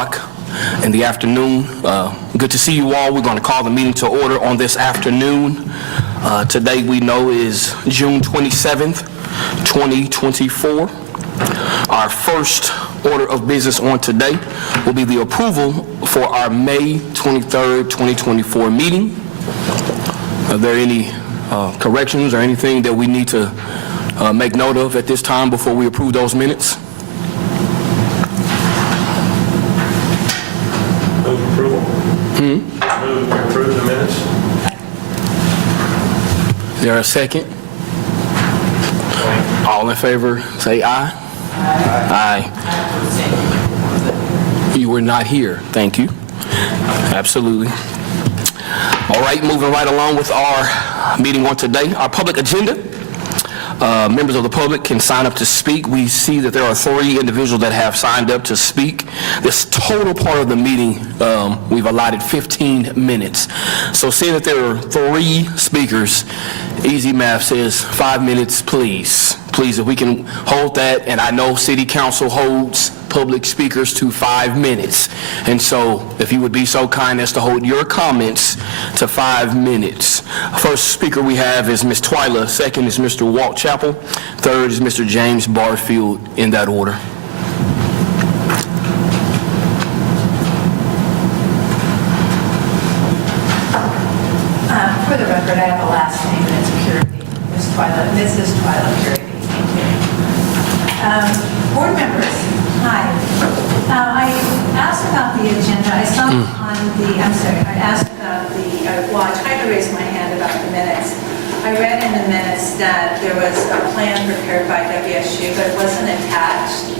o'clock in the afternoon. Good to see you all. We're going to call the meeting to order on this afternoon. Today we know is June 27th, 2024. Our first order of business on today will be the approval for our May 23rd, 2024 meeting. Are there any corrections or anything that we need to make note of at this time before we approve those minutes? Move approval. Move to approve the minutes. Is there a second? All in favor, say aye. Aye. You were not here. Thank you. Absolutely. All right, moving right along with our meeting on today. Our public agenda. Members of the public can sign up to speak. We see that there are 3 individuals that have signed up to speak. This total part of the meeting, we've allotted 15 minutes. So seeing that there are 3 speakers, easy math says 5 minutes, please. Please, if we can hold that, and I know City Council holds public speakers to 5 minutes. And so if you would be so kind as to hold your comments to 5 minutes. First speaker we have is Ms. Twyla. Second is Mr. Walt Chappell. Third is Mr. James Barfield, in that order. For the record, I have a last name and it's Purity. Mrs. Twyla Purity. Thank you. Board members, hi. I asked about the agenda. I saw on the, I asked about the, well, I tried to raise my hand about the minutes. I read in the minutes that there was a plan prepared by WSU, but it wasn't attached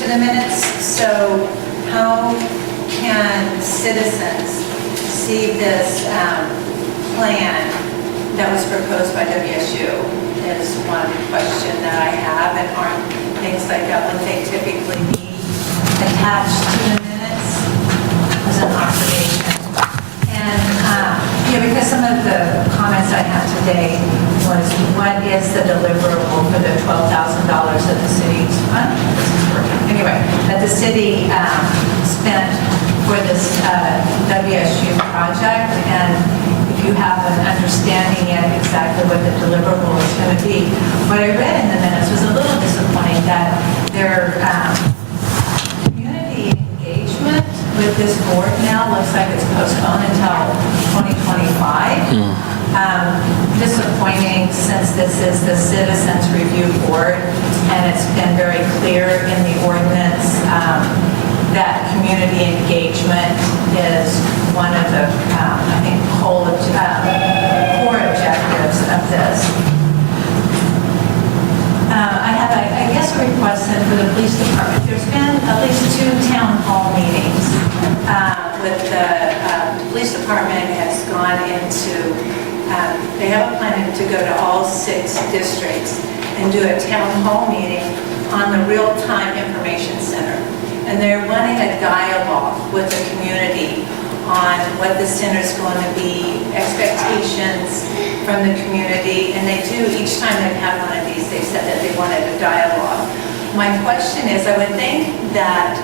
to the minutes. So how can citizens see this plan that was proposed by WSU is one question that I have, and aren't things like that when they typically be attached to the minutes as an observation. And because some of the comments I had today was, what is the deliverable for the $12,000 that the city's, anyway, that the city spent for this WSU project, and if you have an understanding yet exactly what the deliverable is going to be. What I read in the minutes was a little disappointing that their community engagement with this board now looks like it's postponed until 2025. Disappointing, since this is the Citizens Review Board, and it's been very clear in the ordinance that community engagement is one of the, I think, core objectives of this. I have, I guess, a request then for the police department. There's been at least 2 town hall meetings with the police department has gone into, they have a plan to go to all 6 districts and do a town hall meeting on the real-time information center. And they're wanting a dialogue with the community on what the center is going to be, expectations from the community, and they do, each time they've had one of these, they said that they wanted a dialogue. My question is, I would think that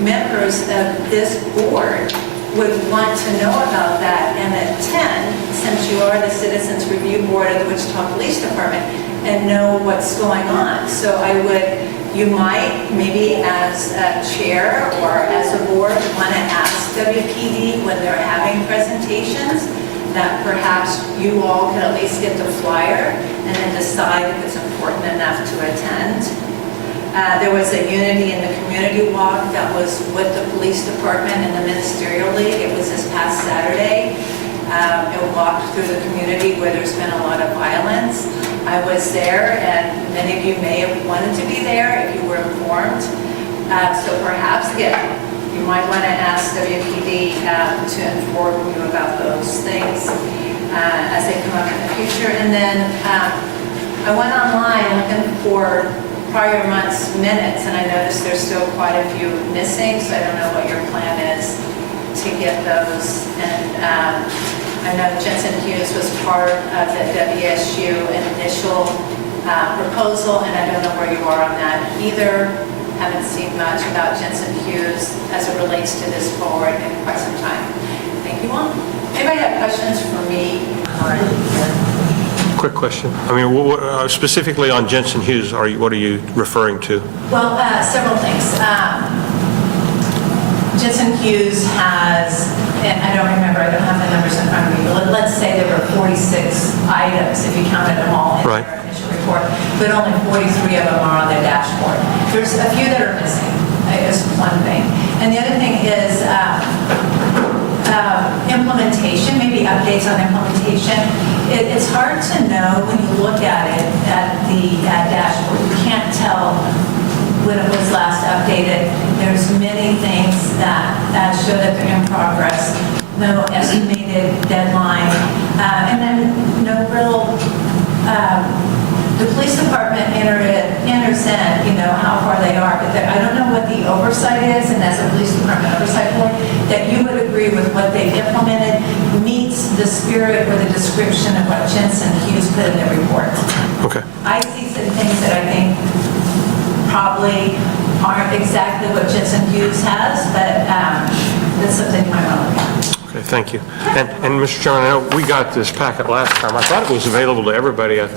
members of this board would want to know about that and attend, since you are the Citizens Review Board of the Wichita Police Department, and know what's going on. So you might, maybe as a chair or as a board, want to ask WPD when they're having presentations that perhaps you all could at least get the flyer and then decide if it's important enough to attend. There was a Unity in the Community Walk that was with the police department and the Ministerial League. It was this past Saturday. It walked through the community where there's been a lot of violence. I was there, and many of you may have wanted to be there if you were informed. So perhaps, again, you might want to ask WPD to inform you about those things as they come up in the future. And then I went online looking for prior month's minutes, and I noticed there's still quite a few missing, so I don't know what your plan is to get those. And I know Jensen Hughes was part of the WSU initial proposal, and I don't know where you are on that either. haven't seen much about Jensen Hughes as it relates to this board in quite some time. Thank you all. Anybody have questions for me? Quick question. I mean, specifically on Jensen Hughes, what are you referring to? Well, several things. Jensen Hughes has, and I don't remember, I don't have the numbers in front of me, but let's say there were 46 items if you counted them all in Right. their initial report, but only 43 of them are on their dashboard. There's a few that are missing, is one thing. And the other thing is implementation, maybe updates on implementation. It's hard to know when you look at it at the dashboard. You can't tell when it was last updated. There's many things that show that they're in progress. No estimated deadline, and then no real. The police department enters in, how far they are, but I don't know what the oversight is, and as a police department oversight board, that you would agree with what they've implemented meets the spirit or the description of what Jensen Hughes put in their report. Okay. I see some things that I think probably aren't exactly what Jensen Hughes has, but that's something you might want to look at. Okay, thank you. And Mr. Chairman, I know we got this packet last time. I thought it was available to everybody as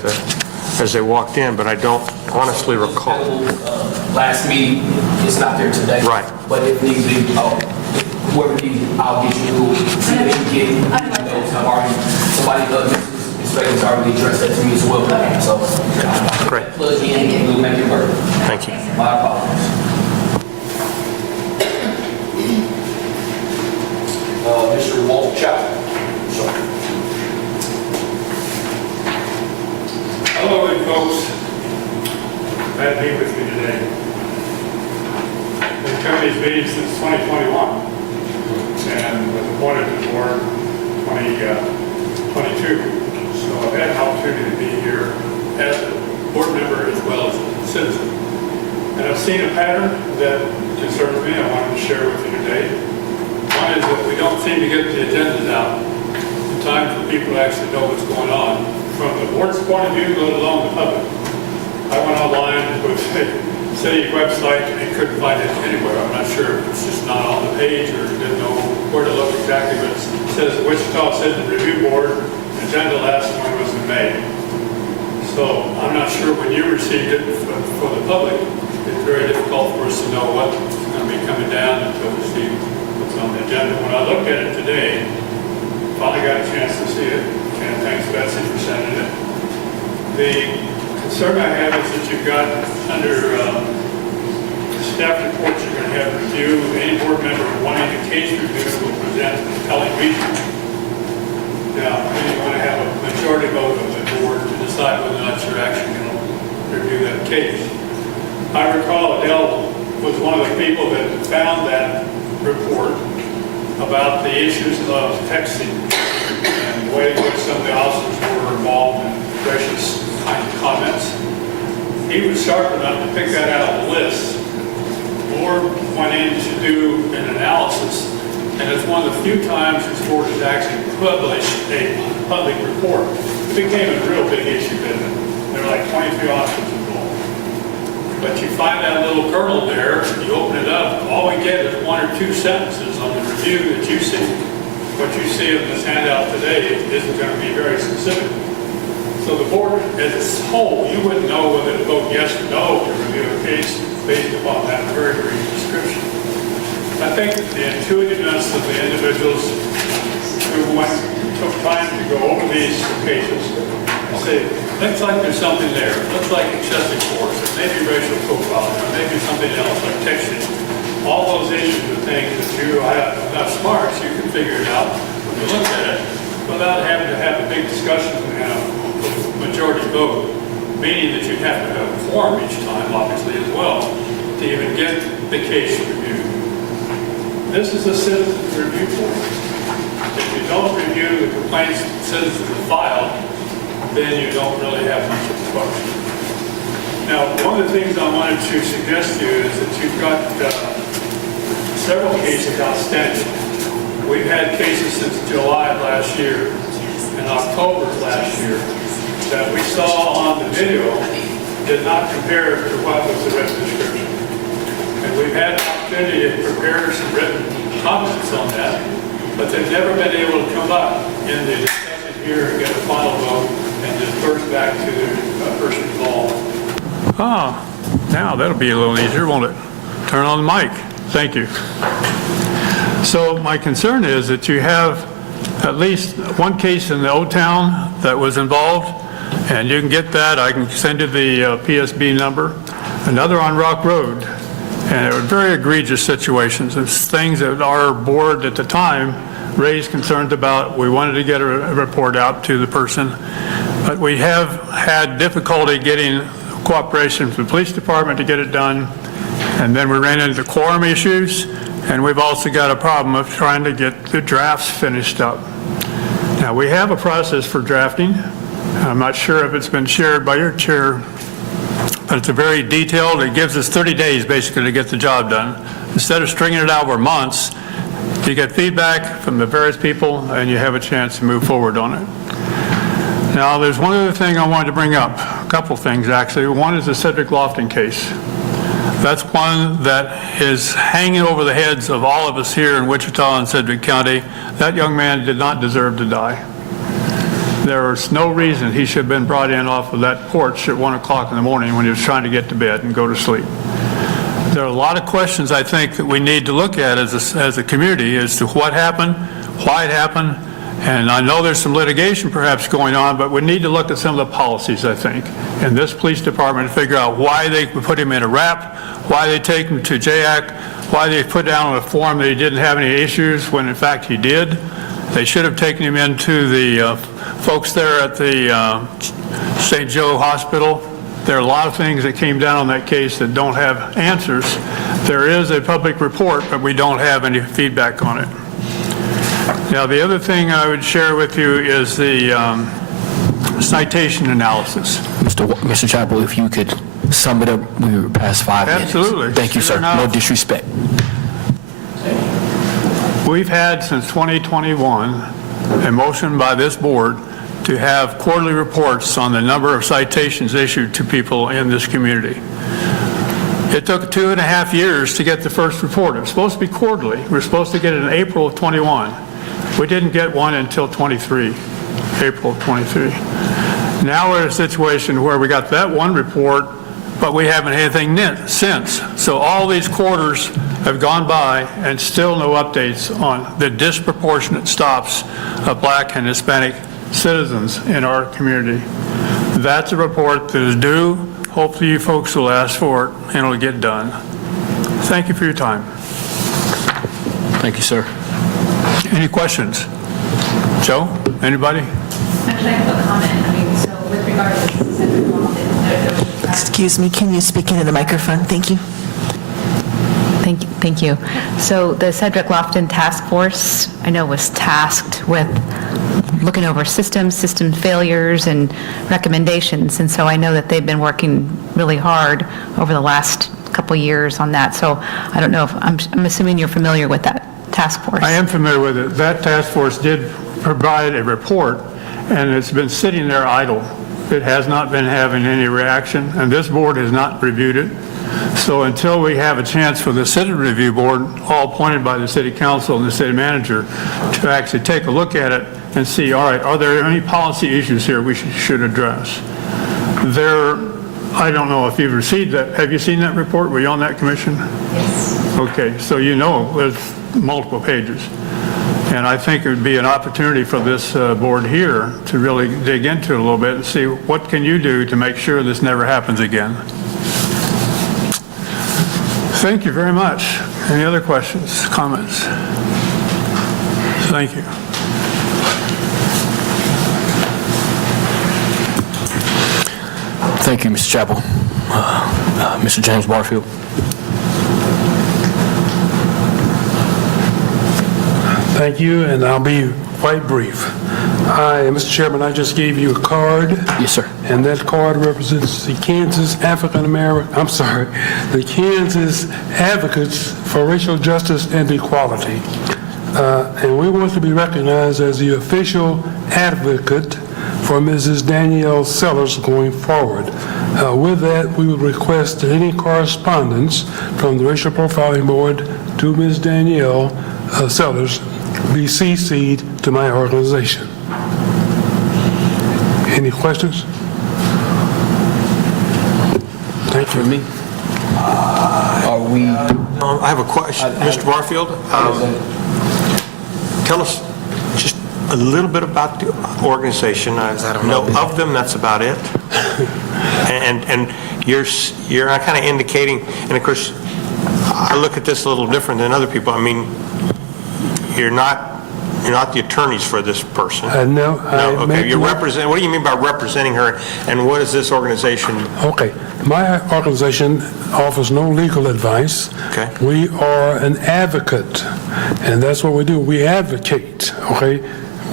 they walked in, but I don't honestly recall. Last meeting, it's not there today. Right. But if need be, whoever needs it, I'll get you. See if they can get it. I've already, somebody, inspector's already addressed that to me as well. Okay. So, Great. plug in, and we'll make it work. Thank you. My apologies. Mr. Walt Chapman. Hello, folks. Glad to be with you today. Been coming to these meetings since 2021 and was appointed to the board 2022. So I've had an opportunity to be here as a board member as well as a citizen. And I've seen a pattern that concerns me I wanted to share with you today. One is that we don't seem to get the agendas out in time for people to actually know what's going on. From the board's point of view, let alone the public. I went online with the city website and couldn't find it anywhere. I'm not sure if it's just not on the page or didn't know where to look exactly, but it says Wichita Citizen Review Board, agenda last one was in May. So I'm not sure when you received it for the public. It's very difficult for us to know what's going to be coming down until we see what's on the agenda. When I looked at it today, finally got a chance to see it. And thanks, Betsy, for sending it. The concern I have is that you've got under staff reports you're going to have review. Any board member wanting a case review will present an compelling reason. Now, then you want to have a majority vote of the board to decide whether or not you're actually going to review that case. I recall Adele was one of the people that found that report about the issues of texting and the way in which some of the officers were involved in gracious kind of comments. He was sharp enough to pick that out of the list. The board went in to do an analysis, and it's one of the few times this board has actually published a public report. It became a real big issue, didn't it? There were like 23 officers involved. But you find that little kernel there, you open it up, all we get is one or two sentences on the review that you see. What you see in this handout today isn't going to be very specific. So the board as a whole, you wouldn't know whether to vote yes or no to review a case based upon that very brief description. I think the intuitiveness of the individuals who took time to go over these cases and say, looks like there's something there. Looks like excessive force, or maybe racial profiling, or maybe something else like texting. All those issues are things that you have enough smarts, you can figure it out when you look at it without having to have a big discussion and a majority vote, meaning that you'd have to have a quorum each time, obviously, as well, to even get the case reviewed. This is a citizen's review board. If you don't review the complaints citizens have filed, then you don't really have much of a question. Now, one of the things I wanted to suggest to you is that you've got several cases outstanding. We've had cases since July of last year and October of last year that we saw on the video did not compare to what was the written description. And we've had an opportunity to prepare some written comments on that, but they've never been able to come up in the discussion here and get a final vote and disperse back to the person involved. Oh, now that'll be a little easier, won't it? Turn on the mic. Thank you. So my concern is that you have at least one case in the Old Town that was involved, and you can get that. I can send you the PSB number. Another on Rock Road, and it were very egregious situations. It's things that our board at the time raised concerns about. We wanted to get a report out to the person, but we have had difficulty getting cooperation from the police department to get it done, and then we ran into quorum issues, and we've also got a problem of trying to get the drafts finished up. Now, we have a process for drafting. I'm not sure if it's been shared by your chair, but it's a very detailed, it gives us 30 days basically to get the job done. Instead of stringing it out over months, you get feedback from the various people and you have a chance to move forward on it. Now, there's one other thing I wanted to bring up, a couple things actually. One is the Cedric Lofton case. That's one that is hanging over the heads of all of us here in Wichita and Sedgwick County. That young man did not deserve to die. There was no reason he should have been brought in off of that porch at 1 o'clock in the morning when he was trying to get to bed and go to sleep. There are a lot of questions I think that we need to look at as a community as to what happened, why it happened, and I know there's some litigation perhaps going on, but we need to look at some of the policies, I think, in this police department to figure out why they put him in a rap, why they take him to JAC, why they put down on a form that he didn't have any issues when in fact he did. They should have taken him into the folks there at the St. Joe Hospital. There are a lot of things that came down on that case that don't have answers. There is a public report, but we don't have any feedback on it. Now, the other thing I would share with you is the citation analysis. Mr. Chappell, if you could sum it up, we were past 5 minutes. Absolutely. Thank you, sir. No disrespect. We've had since 2021 a motion by this board to have quarterly reports on the number of citations issued to people in this community. It took 2.5 years to get the first report. It was supposed to be quarterly. We were supposed to get it in April of 21. We didn't get one until 23, April of 23. Now we're in a situation where we got that one report, but we haven't had anything since. So all these quarters have gone by and still no updates on the disproportionate stops of Black and Hispanic citizens in our community. That's a report that is due. Hopefully you folks will ask for it and it'll get done. Thank you for your time. Thank you, sir. Any questions? Joe, anybody? Actually, I have a comment. I mean, so with regard to the Cedric Lofton, there was a Excuse me, can you speak into the microphone? Thank you. Thank you. So the Cedric Lofton Task Force, I know, was tasked with looking over system failures and recommendations, and so I know that they've been working really hard over the last couple years on that. So I don't know if, I'm assuming you're familiar with that task force. I am familiar with it. That task force did provide a report, and it's been sitting there idle. It has not been having any reaction, and this board has not reviewed it. So until we have a chance for the city review board, all appointed by the city council and the city manager, to actually take a look at it and see, all right, are there any policy issues here we should address? I don't know if you've received that. Have you seen that report? Were you on that commission? yes. Okay, so you know there's multiple pages. And I think it would be an opportunity for this board here to really dig into it a little bit and see what can you do to make sure this never happens again. Thank you very much. Any other questions, comments? Thank you. Thank you, Mr. Chappell. Mr. James Barfield. Thank you, and I'll be quite brief. Mr. Chairman, I just gave you a card. Yes, sir. And that card represents the Kansas the Kansas Advocates for Racial Justice and Equality. And we want to be recognized as the official advocate for Mrs. Danielle Sellers going forward. With that, we would request that any correspondence from the Racial Profiling Board to Ms. Danielle Sellers be CC'd to my organization. Any questions? Thank you. For me, are we? I have a question. Mr. Barfield, tell us just a little bit about the organization. I know of them, that's about it. And you're kind of indicating, and of course, I look at this a little different than other people. I mean, you're not the attorneys for this person. No. Okay, you represent, what do you mean by representing her, and what is this organization? Okay, my organization offers no legal advice. Okay. We are an advocate, and that's what we do. We advocate, okay?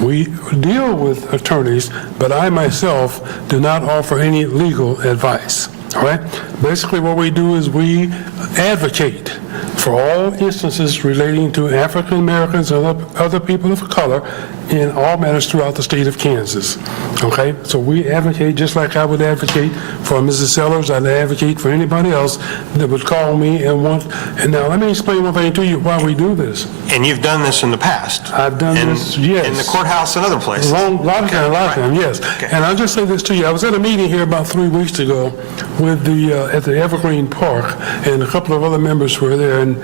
We deal with attorneys, but I myself do not offer any legal advice, all right? Basically, what we do is we advocate for all instances relating to African Americans and other people of color in all matters throughout the state of Kansas. Okay? So we advocate just like I would advocate for Mrs. Sellers. I'd advocate for anybody else that would call me and want. And now let me explain one thing to you why we do this. And you've done this in the past? I've done this, yes. In the courthouse and other places? A lot of time, yes. Okay. And I'll just say this to you. I was at a meeting here about 3 weeks ago with at the Evergreen Park, and a couple of other members were there, and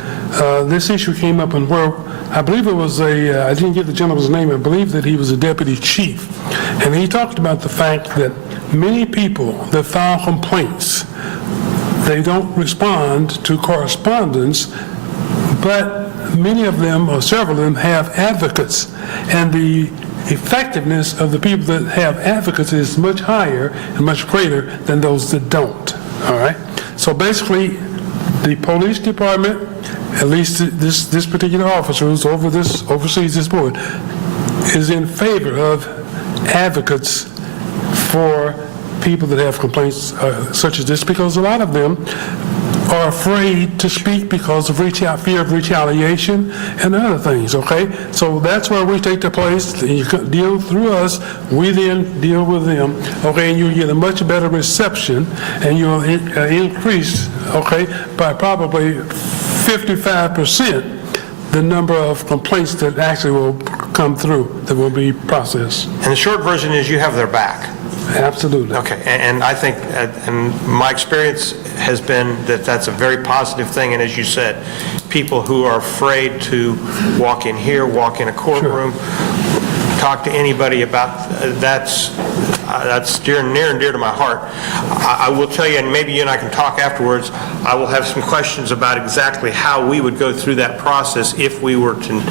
this issue came up, and where I believe it was I didn't get the gentleman's name, I believe that he was a deputy chief, and he talked about the fact that many people that file complaints, they don't respond to correspondence, but many of them, or several of them, have advocates, and the effectiveness of the people that have advocates is much higher and much greater than those that don't, all right? So basically, the police department, at least this particular officer who's oversees this board, is in favor of advocates for people that have complaints such as this, because a lot of them are afraid to speak because of fear of retaliation and other things, okay? So that's where we take the place. You deal through us, we then deal with them, okay? And you get a much better reception, and you'll increase, okay, by probably 55% the number of complaints that actually will come through, that will be processed. And the short version is you have their back. Absolutely. Okay, and I think, and my experience has been that that's a very positive thing, and as you said, people who are afraid to walk in here, walk in a courtroom, talk to anybody about, that's near and dear to my heart. I will tell you, and maybe you and I can talk afterwards, I will have some questions about exactly how we would go through that process if we were to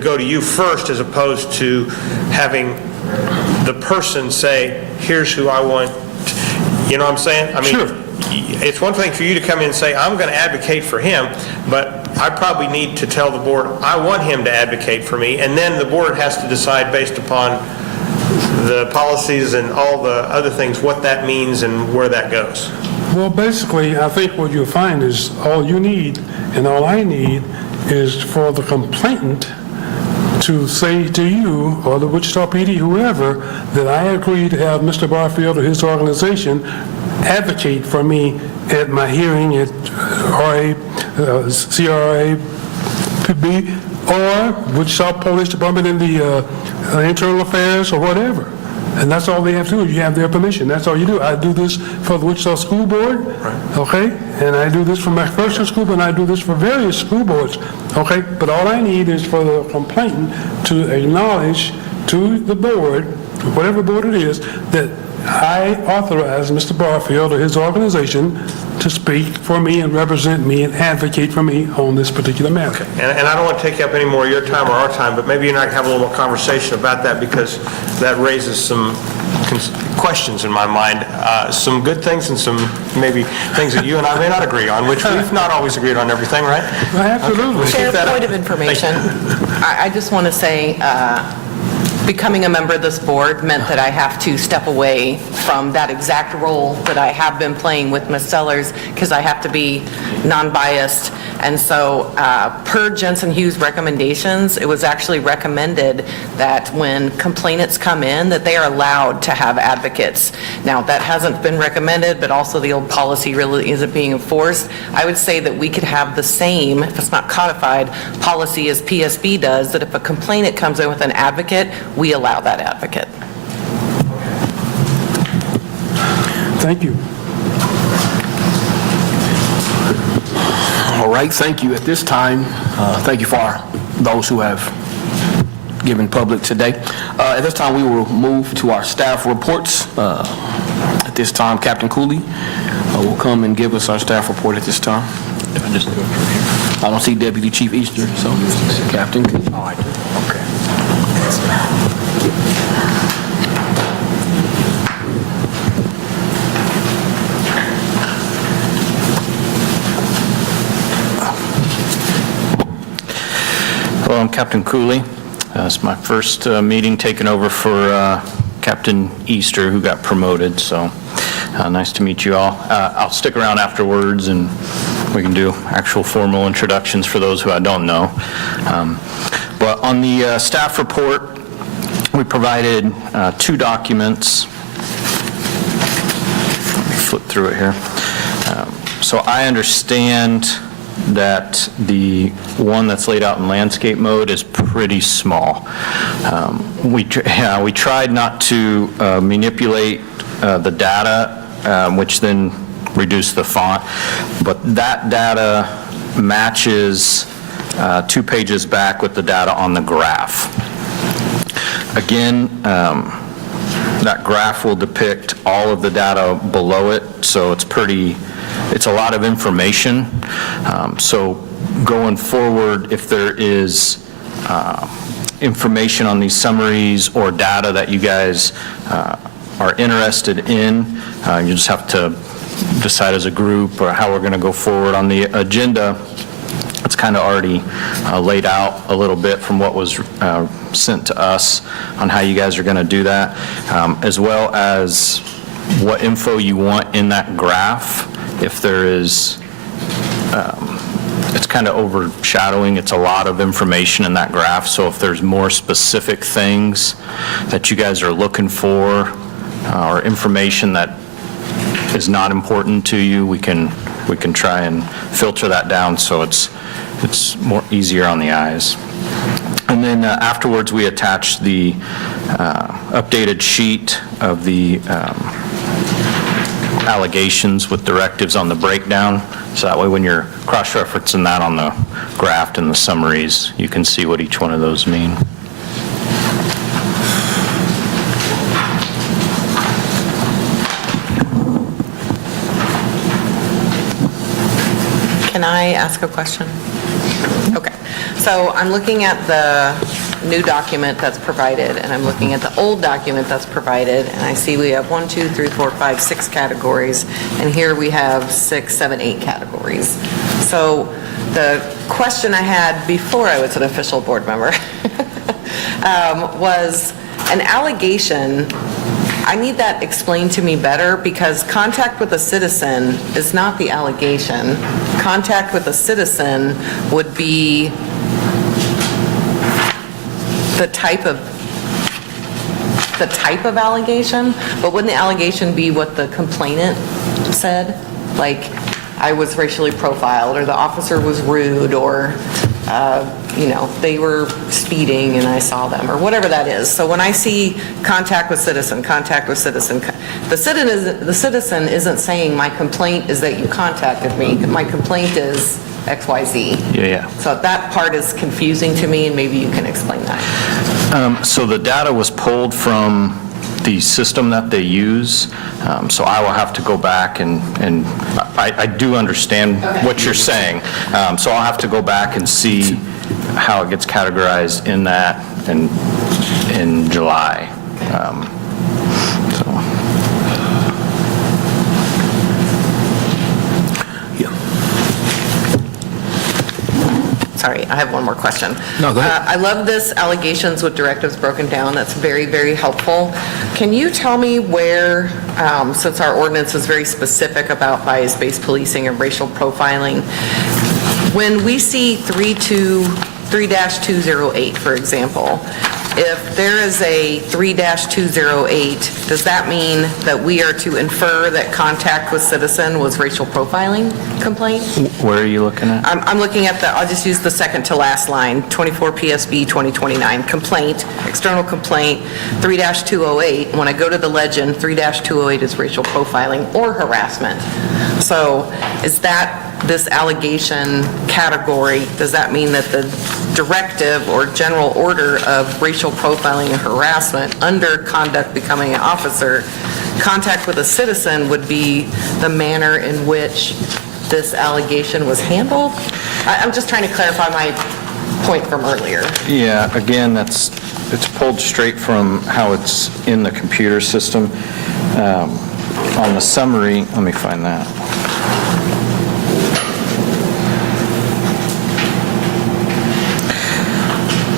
go to you first, as opposed to having the person say, here's who I want. You know what I'm saying? I mean, Sure. It's one thing for you to come in and say, I'm going to advocate for him, but I probably need to tell the board, I want him to advocate for me, and then the board has to decide based upon the policies and all the other things, what that means and where that goes. Well, basically, I think what you'll find is all you need and all I need is for the complainant to say to you or the Wichita PD, whoever, that I agree to have Mr. Barfield or his organization advocate for me at my hearing at CRAPB or Wichita Police Department in the Internal Affairs or whatever. And that's all they have to do. You have their permission. That's all you do. I do this for the Wichita School Board, okay? And I do this for my first school, and I do this for various school boards, okay? But all I need is for the complainant to acknowledge to the board, whatever board it is, that I authorize Mr. Barfield or his organization to speak for me and represent me and advocate for me on this particular matter. And I don't want to take up any more of your time or our time, but maybe you and I can have a little more conversation about that, because that raises some questions in my mind, some good things and some maybe things that you and I may not agree on, which we've not always agreed on everything, right? Absolutely. Okay. Chair, Keep that up. point of information. I just want to say, becoming a member of this board meant that I have to step away from that exact role that I have been playing with Ms. Sellers, because I have to be non-biased. And so per Jensen Hughes' recommendations, it was actually recommended that when complainants come in, that they are allowed to have advocates. Now, that hasn't been recommended, but also the old policy really isn't being enforced. I would say that we could have the same, if it's not codified, policy as PSB does, that if a complainant comes in with an advocate, we allow that advocate. Thank you. All right, thank you. At this time, thank you for those who have given public today. At this time, we will move to our staff reports. At this time, Captain Cooley will come and give us our staff report at this time. I don't see Deputy Chief Easter, so Captain Cooley. Oh, I do. Okay. Hello, I'm Captain Cooley. It's my first meeting taking over for Captain Easter, who got promoted, so nice to meet you all. I'll stick around afterwards and we can do actual formal introductions for those who I don't know. But on the staff report, we provided 2 documents. Let me flip through it here. So I understand that the one that's laid out in landscape mode is pretty small. We tried not to manipulate the data, which then reduced the font, but that data matches 2 pages back with the data on the graph. Again, that graph will depict all of the data below it, so it's a lot of information. So going forward, if there is information on these summaries or data that you guys are interested in, you just have to decide as a group or how we're going to go forward. On the agenda, it's kind of already laid out a little bit from what was sent to us on how you guys are going to do that, as well as what info you want in that graph. If there is, it's kind of overshadowing, it's a lot of information in that graph, so if there's more specific things that you guys are looking for or information that is not important to you, we can try and filter that down so it's more easier on the eyes. And then afterwards we attach the updated sheet of the allegations with directives on the breakdown, so that way when you're cross-referencing that on the graph and the summaries, you can see what each one of those mean. Can I ask a question? Okay. So I'm looking at the new document that's provided, and I'm looking at the old document that's provided, and I see we have 1, 2, 3, 4, 5, 6 categories, and here we have 6, 7, 8 categories. So the question I had before I was an official board member was an allegation. I need that explained to me better, because contact with a citizen is not the allegation. Contact with a citizen would be the type of allegation, but wouldn't the allegation be what the complainant said? Like, I was racially profiled, or the officer was rude, or they were speeding and I saw them, or whatever that is. So when I see contact with citizen, the citizen isn't saying my complaint is that you contacted me. My complaint is XYZ. Yeah. So that part is confusing to me, and maybe you can explain that. So the data was pulled from the system that they use, so I will have to go back and I do understand what you're saying, so I'll have to go back and see how it gets categorized in that in July. sorry, I have one more question. No, go ahead. I love this allegations with directives broken down. That's very, very helpful. Can you tell me where, since our ordinance is very specific about bias-based policing and racial profiling, when we see 3-208, for example, if there is a 3-208, does that mean that we are to infer that contact with citizen was racial profiling complaint? Where are you looking at? I'm looking at I'll just use the second to last line, 24 PSB 2029, complaint, external complaint, 3-208. When I go to the legend, 3-208 is racial profiling or harassment. So is that this allegation category, does that mean that the directive or general order of racial profiling and harassment under conduct becoming an officer, contact with a citizen would be the manner in which this allegation was handled? I'm just trying to clarify my point from earlier. Yeah, again, it's pulled straight from how it's in the computer system. On the summary, let me find that.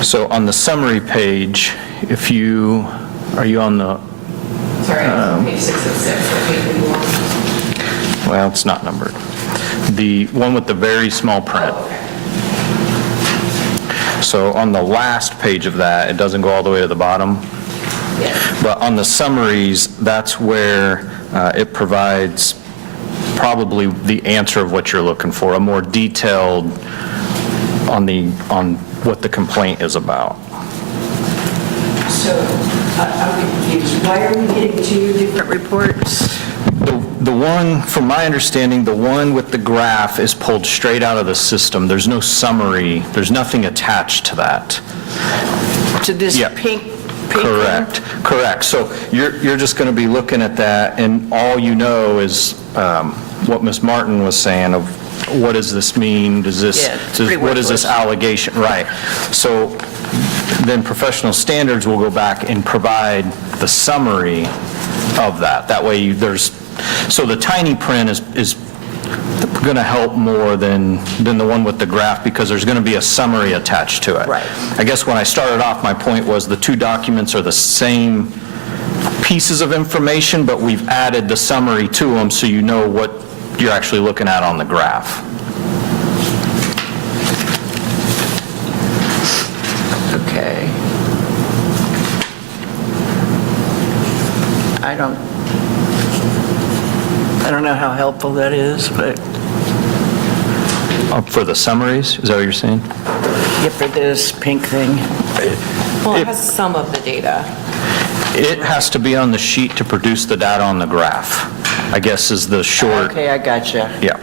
So on the summary page, are you on the, Sorry, page 6 of 6, what page are you on? well, it's not numbered. The one with the very small print. So on the last page of that, it doesn't go all the way to the bottom. But on the summaries, that's where it provides probably the answer of what you're looking for, a more detailed on what the complaint is about. So, I'm confused. Why are we getting two different reports? The one, from my understanding, the one with the graph is pulled straight out of the system. There's no summary, there's nothing attached to that. To this Yeah. pink Correct. So you're just going to be looking at that, and all you know is what Ms. Martin was saying of what does this mean? Yeah, it's pretty What is this allegation? Right. So then professional standards will go back and provide the summary of that. That way so the tiny print is going to help more than the one with the graph, because there's going to be a summary attached to it. Right. I guess when I started off, my point was the two documents are the same pieces of information, but we've added the summary to them so you know what you're actually looking at on the graph. Okay. I don't know how helpful that is, but For the summaries, is that what you're saying? yeah, for this pink thing. Well, it has some of the data. It has to be on the sheet to produce the data on the graph, I guess is the short. Okay, I gotcha. Yeah.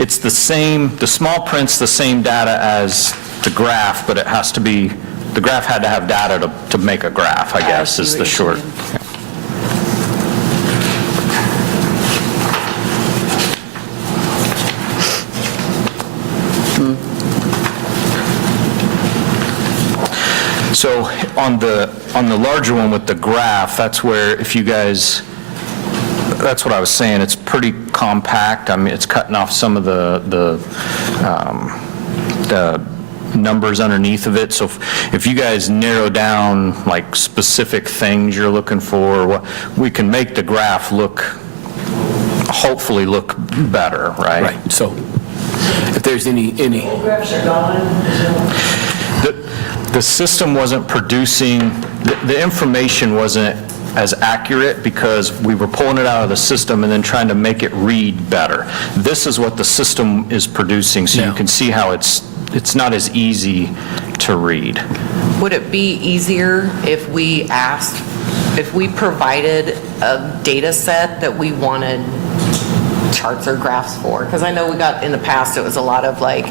It's the same, the small print's the same data as the graph, but it has to be, the graph had to have data to make a graph, I guess, see is what the you're short. saying. Yeah. So on the larger one with the graph, that's where if you guys, that's what I was saying, it's pretty compact. I mean, it's cutting off some of the numbers underneath of it. So if you guys narrow down like specific things you're looking for, we can make the graph hopefully look better, right? Right, so if there's any, Graphs are gone. The system wasn't producing, the information wasn't as accurate because we were pulling it out of the system and then trying to make it read better. This is what the system is producing, so you Yeah. can see how it's not as easy to read. Would it be easier if we provided a data set that we wanted charts or graphs for? Because I know in the past, it was a lot of like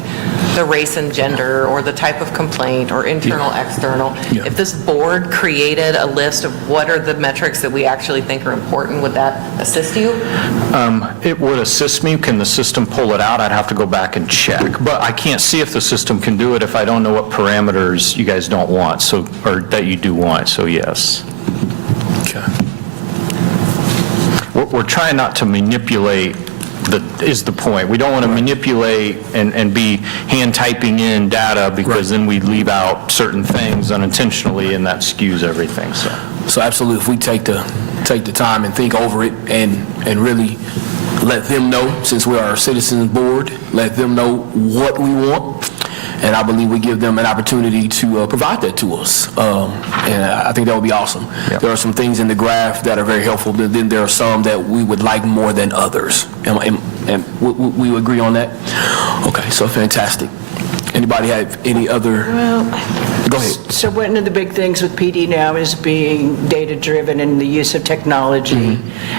the race and gender or the type of complaint or internal, external. Yeah. If this board created a list of what are the metrics that we actually think are important, would that assist you? It would assist me. Can the system pull it out? I'd have to go back and check. But I can't see if the system can do it if I don't know what parameters you guys don't want, or that you do want, so yes. okay. We're trying not to manipulate is the point. We don't want to manipulate and be hand typing in data, because then we leave out certain things unintentionally, and that skews everything, so. So absolutely, if we take the time and think over it and really let them know, since we're our citizens board, let them know what we want, and I believe we give them an opportunity to provide that to us. And I think that would be awesome. Yep. There are some things in the graph that are very helpful, but then there are some that we would like more than others. And we agree on that? Okay, so fantastic. Anybody have any other? Go ahead. So one of the big things with PD now is being data-driven and the use of technology.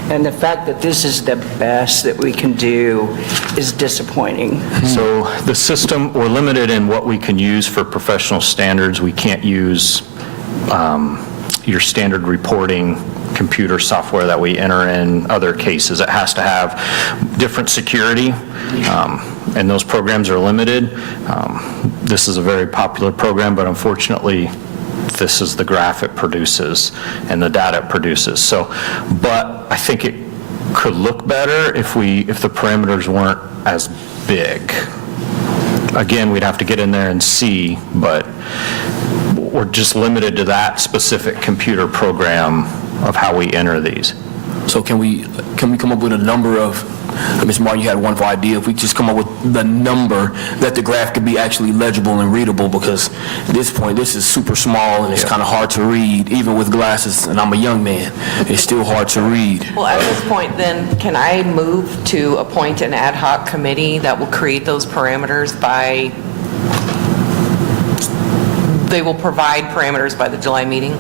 And the fact that this is the best that we can do is disappointing. So the system, we're limited in what we can use for professional standards. We can't use your standard reporting computer software that we enter in other cases. It has to have different security, and those programs are limited. This is a very popular program, but unfortunately, this is the graph it produces and the data it produces. So, but I think it could look better if the parameters weren't as big. Again, we'd have to get in there and see, but we're just limited to that specific computer program of how we enter these. So can we come up with a number of, Ms. Martin, you had a wonderful idea, if we just come up with the number that the graph could be actually legible and readable, because at this point, this is super small and it's kind of hard to read, even with glasses, and I'm a young man, it's still hard to read. Well, at this point, then, can I move to appoint an ad hoc committee that will create those parameters by, they will provide parameters by the July meeting?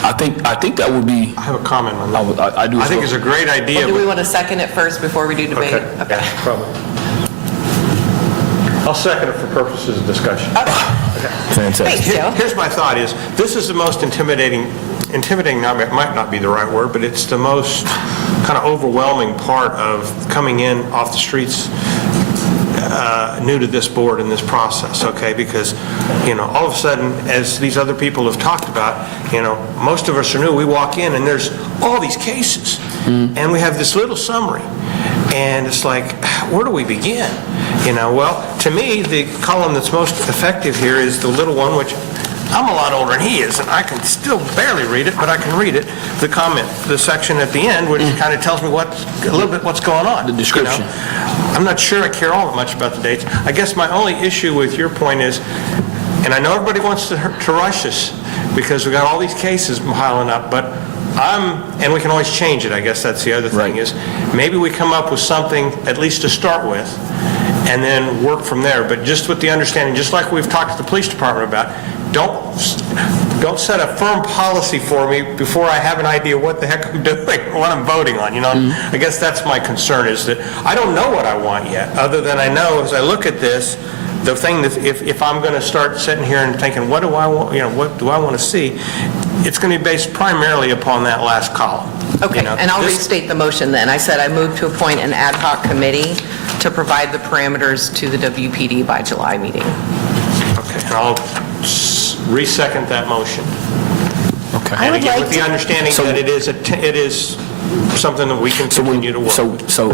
I think that would be, I have a comment on that. I do. I think it's a great idea. Do we want to second it first before we do debate? Okay, yeah, probably. I'll second it for purposes of discussion. Fantastic. Thanks, Joe. Here's my thought is, this is the most intimidating, might not be the right word, but it's the most kind of overwhelming part of coming in off the streets new to this board and this process, okay? Because, all of a sudden, as these other people have talked about, most of us are new. We walk in and there's all these cases, and we have this little summary, and it's like, where do we begin? Well, to me, the column that's most effective here is the little one, which I'm a lot older than he is, and I can still barely read it, but I can read it. The comment, the section at the end, which kind of tells me a little bit what's going on. The description. I'm not sure I care all that much about the dates. I guess my only issue with your point is, and I know everybody wants to rush us because we got all these cases piling up, but and we can always change it, I guess that's the other thing, is maybe we come up with something at least to start with and then work from there. But just with the understanding, just like we've talked to the police department about, don't set a firm policy for me before I have an idea what the heck I'm doing or what I'm voting on, I guess that's my concern, is that I don't know what I want yet, other than I know as I look at this, the thing that if I'm going to start sitting here and thinking, what do I want, what do I want to see, it's going to be based primarily upon that last column. Okay, and I'll restate the motion then. I said I move to appoint an ad hoc committee to provide the parameters to the WPD by July meeting. Okay, and I'll re-second that motion. Okay. And again, with the understanding that it is something that we can continue to work with. So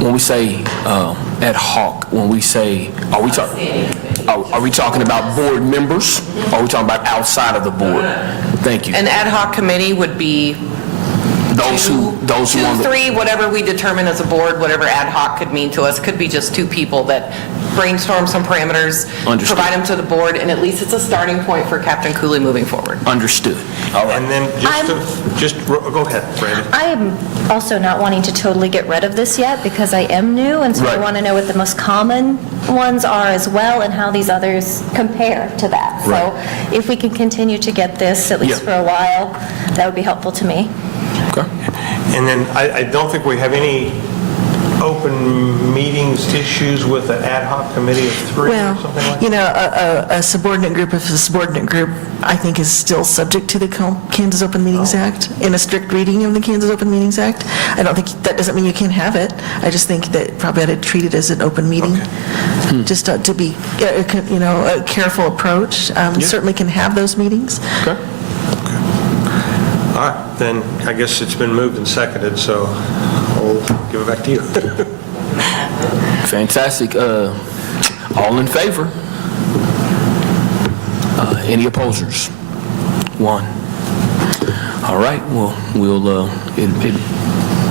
when we say ad hoc, when we say, are we talking about board members? Or are we talking about outside of the board? Thank you. An ad hoc committee would be Those who want to- 3, whatever we determine as a board, whatever ad hoc could mean to us. Could be just 2 people that brainstorm some parameters, Understood. provide them to the board, and at least it's a starting point for Captain Cooley moving forward. Understood. All right. And then go ahead, Brandon. I am also not wanting to totally get rid of this yet because I am new, and so I Right. want to know what the most common ones are as well and how these others compare to that. Right. So if we can continue to get this, at least Yeah. for a while, that would be helpful to me. Okay. And then I don't think we have any open meetings issues with an ad hoc committee of 3 or something like that? A subordinate group, if a subordinate group, I think is still subject to the Kansas Open Meetings Act, in a strict reading of the Kansas Open Meetings Act. I don't think, that doesn't mean you can't have it. I just think that probably ought to treat it as an open meeting. Just to be, a careful approach. Certainly can have those meetings. Okay. All right, then I guess it's been moved and seconded, so we'll give it back to you. Fantastic. All in favor? Any opposers? One. All right, well,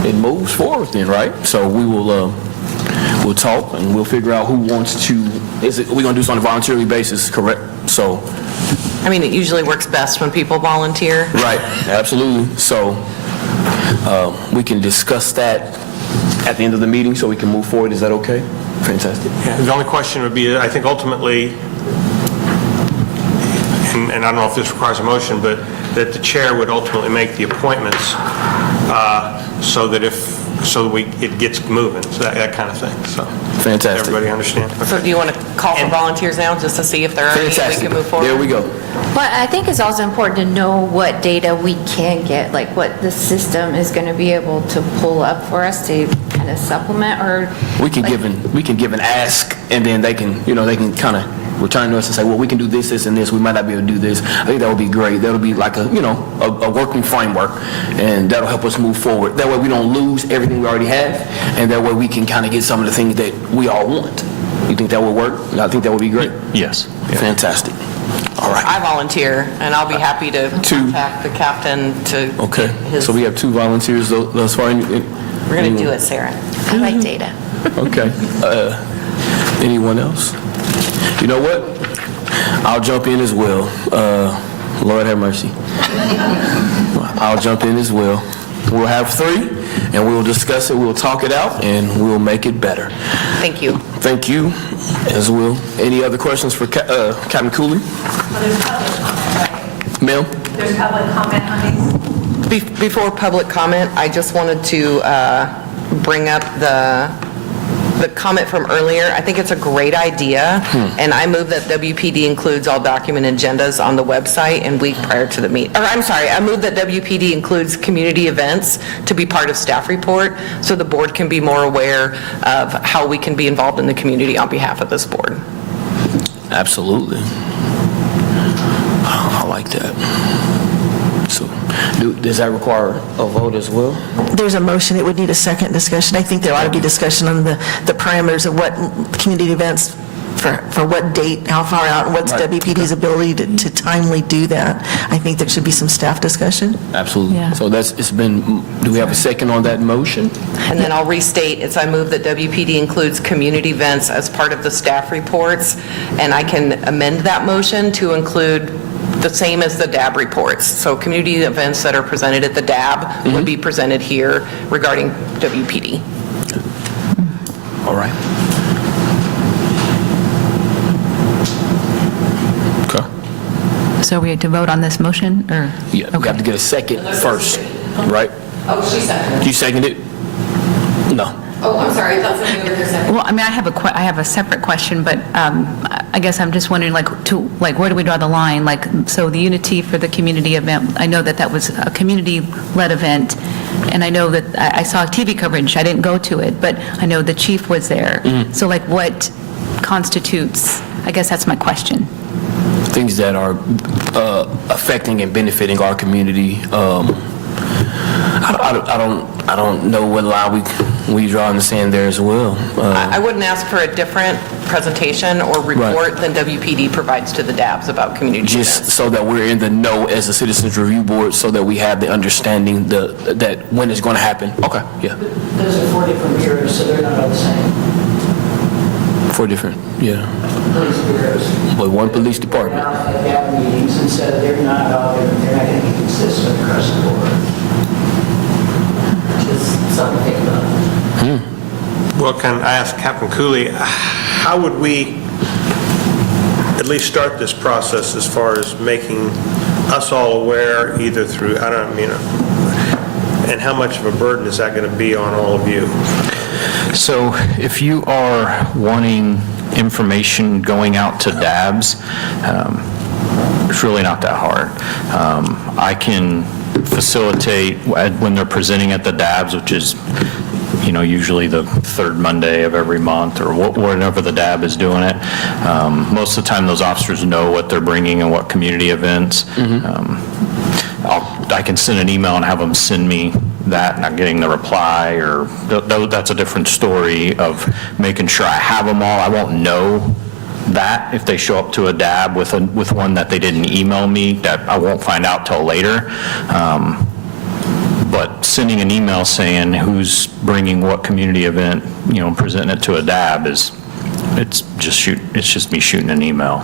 it moves forward then, right? So we'll talk and we'll figure out who wants to, we're going to do this on a voluntarily basis, correct? So, I mean, it usually works best when people volunteer. right, absolutely. So we can discuss that at the end of the meeting so we can move forward. Is that okay? Fantastic. Yeah, the only question would be, I think ultimately, and I don't know if this requires a motion, but that the chair would ultimately make the appointments so that it gets moving, so that kind of thing, so. Fantastic. Everybody understand? So do you want to call for volunteers now, just to see if there are any we Fantastic. can move forward? There we go. Well, I think it's also important to know what data we can get, like what the system is going to be able to pull up for us to kind of supplement, or... We can give an ask, and then they can kind of return to us and say, well, we can do this, this, and this. We might not be able to do this. I think that would be great. That'll be like a working framework, and that'll help us move forward. That way we don't lose everything we already have, and that way we can kind of get some of the things that we all want. You think that would work? I think that would be great. Yes. Fantastic. All right. I volunteer, and I'll be happy to contact the captain to Okay. get his... So we have 2 volunteers thus far. We're going to do it, Sarah. I like data. Okay. Anyone else? You know what? I'll jump in as well. Lord have mercy. I'll jump in as well. We'll have 3, and we'll discuss it, we'll talk it out, and we'll make it better. Thank you. Thank you, as well. Any other questions for Captain Cooley? Well, there's public comment, right? Ma'am? There's public comment on these? Before public comment, I just wanted to bring up the comment from earlier. I think it's a great idea, and I move that WPD includes all document agendas on the website and week prior to the meeting. Or I'm sorry, I move that WPD includes community events to be part of staff report, so the board can be more aware of how we can be involved in the community on behalf of this board. Absolutely. I like that. So, does that require a vote as well? There's a motion, it would need a second discussion. I think there ought to be discussion on the parameters of what community events, for what date, how far out, and what's Right. WPD's ability to timely do that. I think there should be some staff discussion. Absolutely. Yeah. So do we have a second on that motion? And then I'll restate, I move that WPD includes community events as part of the staff reports, and I can amend that motion to include the same as the DAB reports. So community events that are presented at the DAB would be presented here regarding WPD. All right. Okay. So we had to vote on this motion, or? Yeah, we have to get a second first, right? Oh, she seconded. You seconded it? No. Oh, I'm sorry, I thought somebody was second. Well, I mean, I have a separate question, but I guess I'm just wondering, where do we draw the line? So the Unity for the community event, I know that was a community-led event, and I know that I saw TV coverage. I didn't go to it, but I know the chief was there. So what constitutes, I guess that's my question. Things that are affecting and benefiting our community. I don't know what line we draw in the sand there as well. I wouldn't ask for a different presentation or report than WPD provides to the DABs about community Just events. so that we're in the know as a Citizens Review Board, so that we have the understanding that when it's going to happen. Okay, yeah. Those are 4 different bureaus, so they're not all the same. 4 different, yeah. Police bureaus. But one police They're department. not at DAB meetings, and so they're not all, they're not going to be consistent across the board. Just something to think about. Well, can I ask Captain Cooley, how would we at least start this process as far as making us all aware, either through, and how much of a burden is that going to be on all of you? So if you are wanting information going out to DABs, it's really not that hard. I can facilitate when they're presenting at the DABs, which is usually the 3rd Monday of every month, or whenever the DAB is doing it. Most of the time, those officers know what they're bringing and what community events. I can send an email and have them send me that, not getting the reply, or that's a different story of making sure I have them all. I won't know that if they show up to a DAB with one that they didn't email me, that I won't find out till later. But sending an email saying who's bringing what community event, presenting it to a DAB it's just me shooting an email.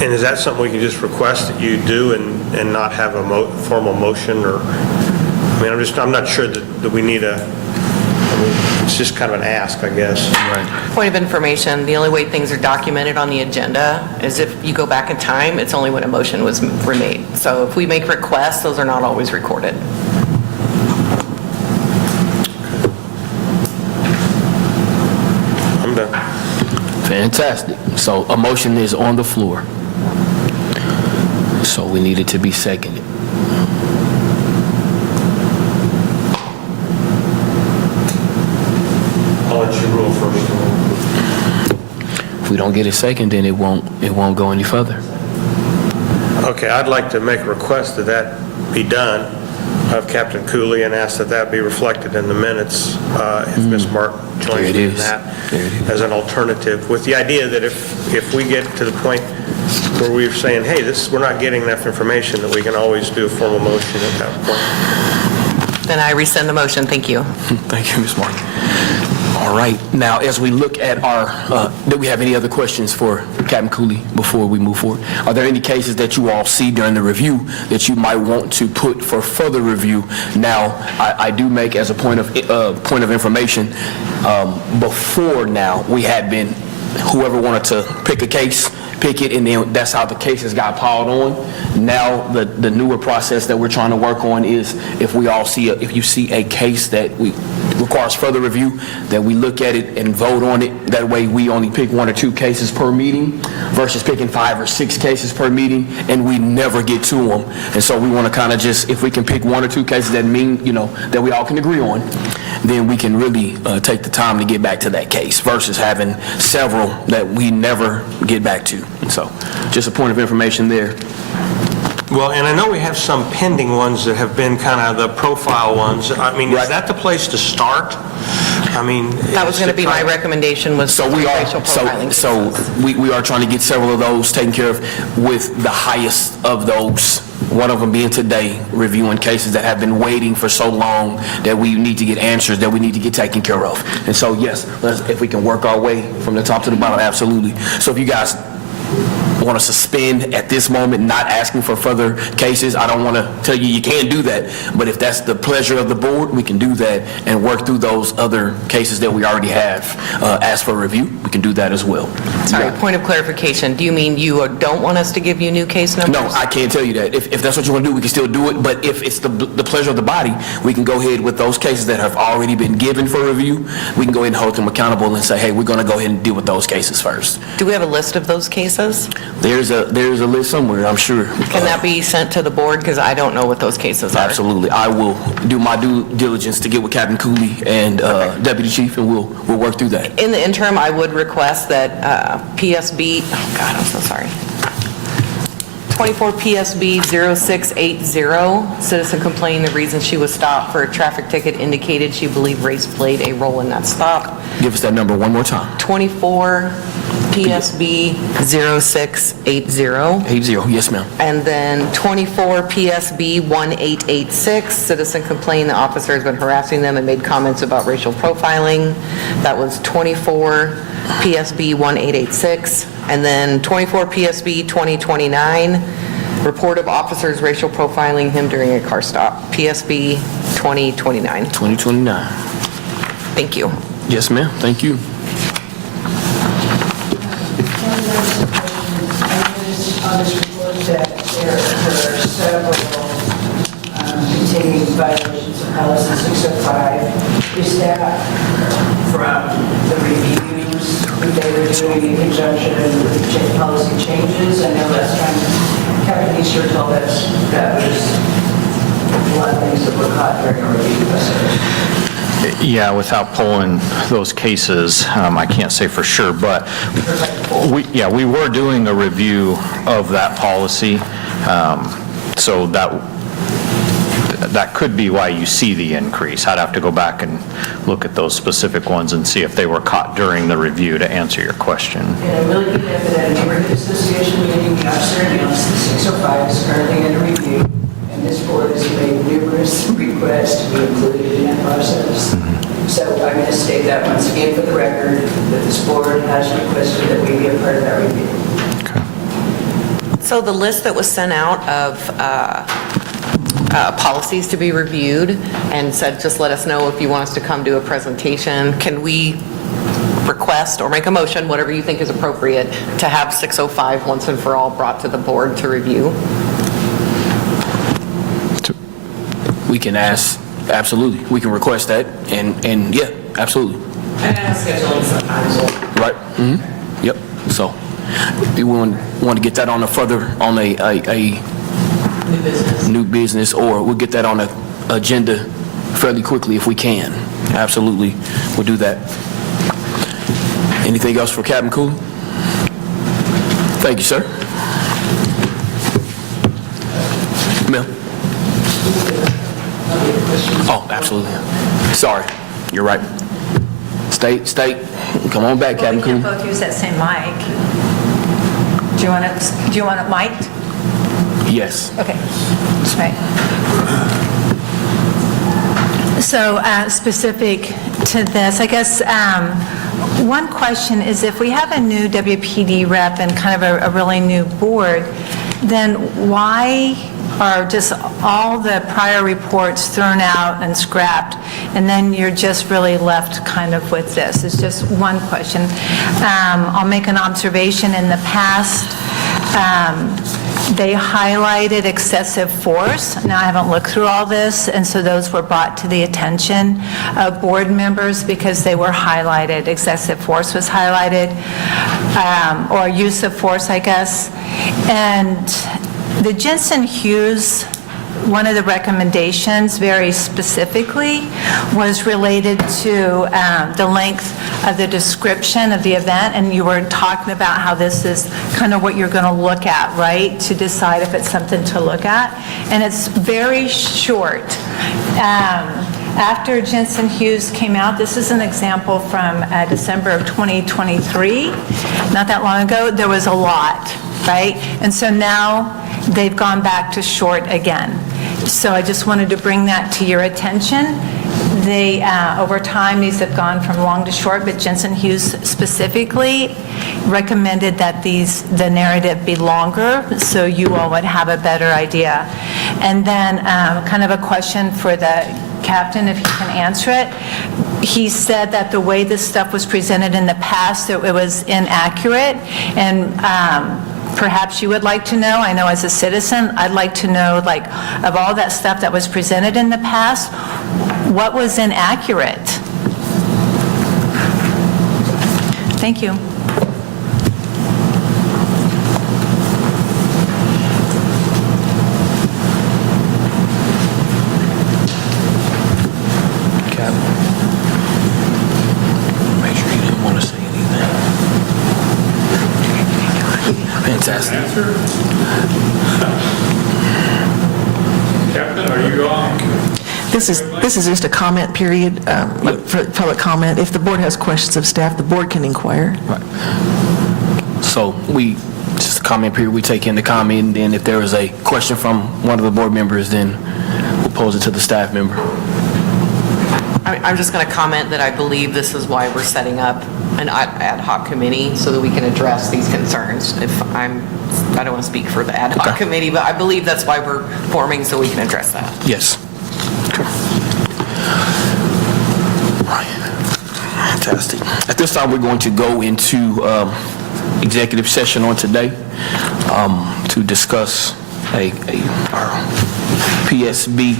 And is that something we can just request that you do and not have a formal motion, or, I mean, I'm not sure that we need it's just kind of an ask, I guess. Right. Point of information, the only way things are documented on the agenda is if you go back in time, it's only when a motion was made. So if we make requests, those are not always recorded. I'm done. Fantastic. So a motion is on the floor. So we need it to be seconded. I'll let you rule first. If we don't get a second, then it won't go any further. Okay, I'd like to make a request that be done of Captain Cooley and ask that be reflected in the minutes if Ms. Martin joins me in that as an alternative, with the idea that if we get to the point where we're saying, hey, we're not getting enough information, that we can always do a formal motion at that point. Then I rescind the motion. Thank you. Thank you, Ms. Martin. All right. Now, as we look at do we have any other questions for Captain Cooley before we move forward? Are there any cases that you all see during the review that you might want to put for further review? Now, I do make as a point of information, before now, we had been, whoever wanted to pick a case, pick it, and then that's how the cases got piled on. Now, the newer process that we're trying to work on is if you see a case that requires further review, that we look at it and vote on it. That way we only pick 1 or 2 cases per meeting versus picking 5 or 6 cases per meeting, and we never get to them. And so we want to kind of just, if we can pick 1 or 2 cases that that we all can agree on, then we can really take the time to get back to that case versus having several that we never get back to. And so just a point of information there. Well, and I know we have some pending ones that have been kind of the profile ones. I mean, is that the place to start? I mean... That was going to be my recommendation, was racial profiling. So we are trying to get several of those taken care of, with the highest of those, one of them being today, reviewing cases that have been waiting for so long that we need to get answers, that we need to get taken care of. And so, yes, if we can work our way from the top to the bottom, absolutely. So if you guys want to suspend at this moment, not asking for further cases, I don't want to tell you can't do that, but if that's the pleasure of the board, we can do that and work through those other cases that we already have asked for review. We can do that as well. Sorry, point of clarification. Do you mean you don't want us to give you new case numbers? No, I can't tell you that. If that's what you want to do, we can still do it, but if it's the pleasure of the body, we can go ahead with those cases that have already been given for review. We can go ahead and hold them accountable and say, hey, we're going to go ahead and deal with those cases first. Do we have a list of those cases? There's a list somewhere, I'm sure. Can that be sent to the board? Because I don't know what those cases are. Absolutely. I will do my due diligence to get with Captain Cooley and Deputy Chief, and we'll work through that. In the interim, I would request that PSB, oh God, I'm so sorry. 24 PSB 0680, citizen complaining the reason she was stopped for a traffic ticket indicated she believed race played a role in that stop. Give us that number one more time. 24 PSB 0680. 80, yes, ma'am. And then 24 PSB 1886, citizen complained the officer has been harassing them and made comments about racial profiling. That was 24 PSB 1886. And then 24 PSB 2029, report of officers racial profiling him during a car stop. PSB 2029. 2029. Thank you. Yes, ma'am. Thank you. On this report that there were several continuing violations of policy 605. Is that from the reviews that they were doing in conjunction with policy changes? I know last time Captain Easter told us that was a lot of things that were caught during a review process. Yeah, without pulling those cases, I can't say for sure, but we were doing a review of that policy, so that that could be why you see the increase. I'd have to go back and look at those specific ones and see if they were caught during the review to answer your question. And I'm really glad that at a neighborhood association meeting, the officer announced that 605 is currently under review, and this board has made numerous requests to be included in that process. So I'm going to state that once again for the record, that this board has requested that we be a part of that review. So the list that was sent out of policies to be reviewed and said, just let us know if you want us to come do a presentation, can we request or make a motion, whatever you think is appropriate, to have 605 once and for all brought to the board to review? We can ask, absolutely, we can request that, and yeah, absolutely. And then scheduling sometimes. Right, yep, so, we want to get that on a new business, or we'll get that on the agenda fairly quickly if we can. Absolutely, we'll do that. Anything else for Captain Cooley? Thank you, sir. Mel? Oh, absolutely. Sorry, you're right. State, come on back, Captain Well, we Cooley. can't both use that same mic. Do you want it mic'd? Yes. Okay, that's right. So specific to this, I guess one question is if we have a new WPD rep and kind of a really new board, then why are just all the prior reports thrown out and scrapped, and then you're just really left kind of with this? It's just one question. I'll make an observation. In the past, they highlighted excessive force. Now, I haven't looked through all this, and so those were brought to the attention of board members because they were highlighted. Excessive force was highlighted, or use of force, I guess. And the Jensen Hughes, one of the recommendations very specifically was related to the length of the description of the event, and you were talking about how this is kind of what you're going to look at, right, to decide if it's something to look at. And it's very short. After Jensen Hughes came out, this is an example from December of 2023, not that long ago, there was a lot, right? And so now they've gone back to short again. So I just wanted to bring that to your attention. They, over time, these have gone from long to short, but Jensen Hughes specifically recommended that the narrative be longer, so you all would have a better idea. And then kind of a question for the captain, if he can answer it. He said that the way this stuff was presented in the past, it was inaccurate, and perhaps you would like to know, I know as a citizen, I'd like to know, like, of all that stuff that was presented in the past, what was inaccurate? Thank you. Make sure you didn't want to say anything. Fantastic. Answer? Captain, are you on? This is just a comment period, for public comment. If the board has questions of staff, the board can inquire. Right. So just a comment period, we take in the comment, and then if there is a question from one of the board members, then we'll pose it to the staff member. I'm just going to comment that I believe this is why we're setting up an ad hoc committee, so that we can address these concerns. I don't want to speak for the ad hoc committee, but I believe that's why we're forming, so we can address that. Yes. Okay. Right. Fantastic. At this time, we're going to go into executive session on today to discuss our PSB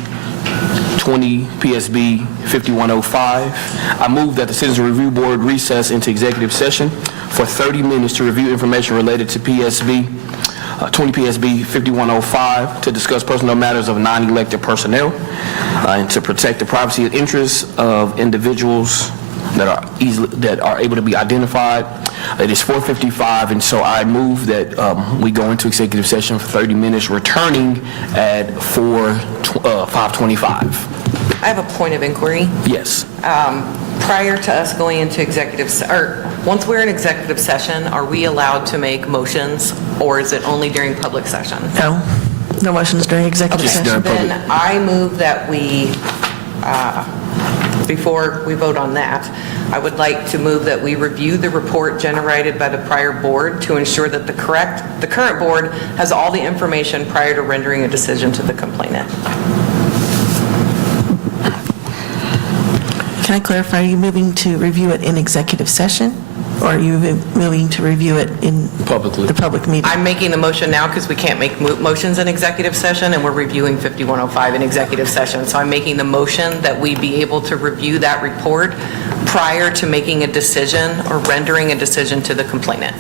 20, PSB 5105. I move that the Citizen Review Board recess into executive session for 30 minutes to review information related to PSB 20 PSB 5105 to discuss personnel matters of non-elected personnel and to protect the privacy and interests of individuals that are able to be identified. It is 4:55, and so I move that we go into executive session for 30 minutes, returning at 5:25. I have a point of inquiry. Yes. Prior to us going into once we're in executive session, are we allowed to make motions, or is it only during public session? No motions during executive Just session. during- Then I move that we, before we vote on that, I would like to move that we review the report generated by the prior board to ensure that the current board has all the information prior to rendering a decision to the complainant. Can I clarify, are you moving to review it in executive session? Or are you moving to review it in Publicly. the public meeting? I'm making the motion now because we can't make motions in executive session, and we're reviewing 5105 in executive session. So I'm making the motion that we be able to review that report prior to making a decision or rendering a decision to the complainant.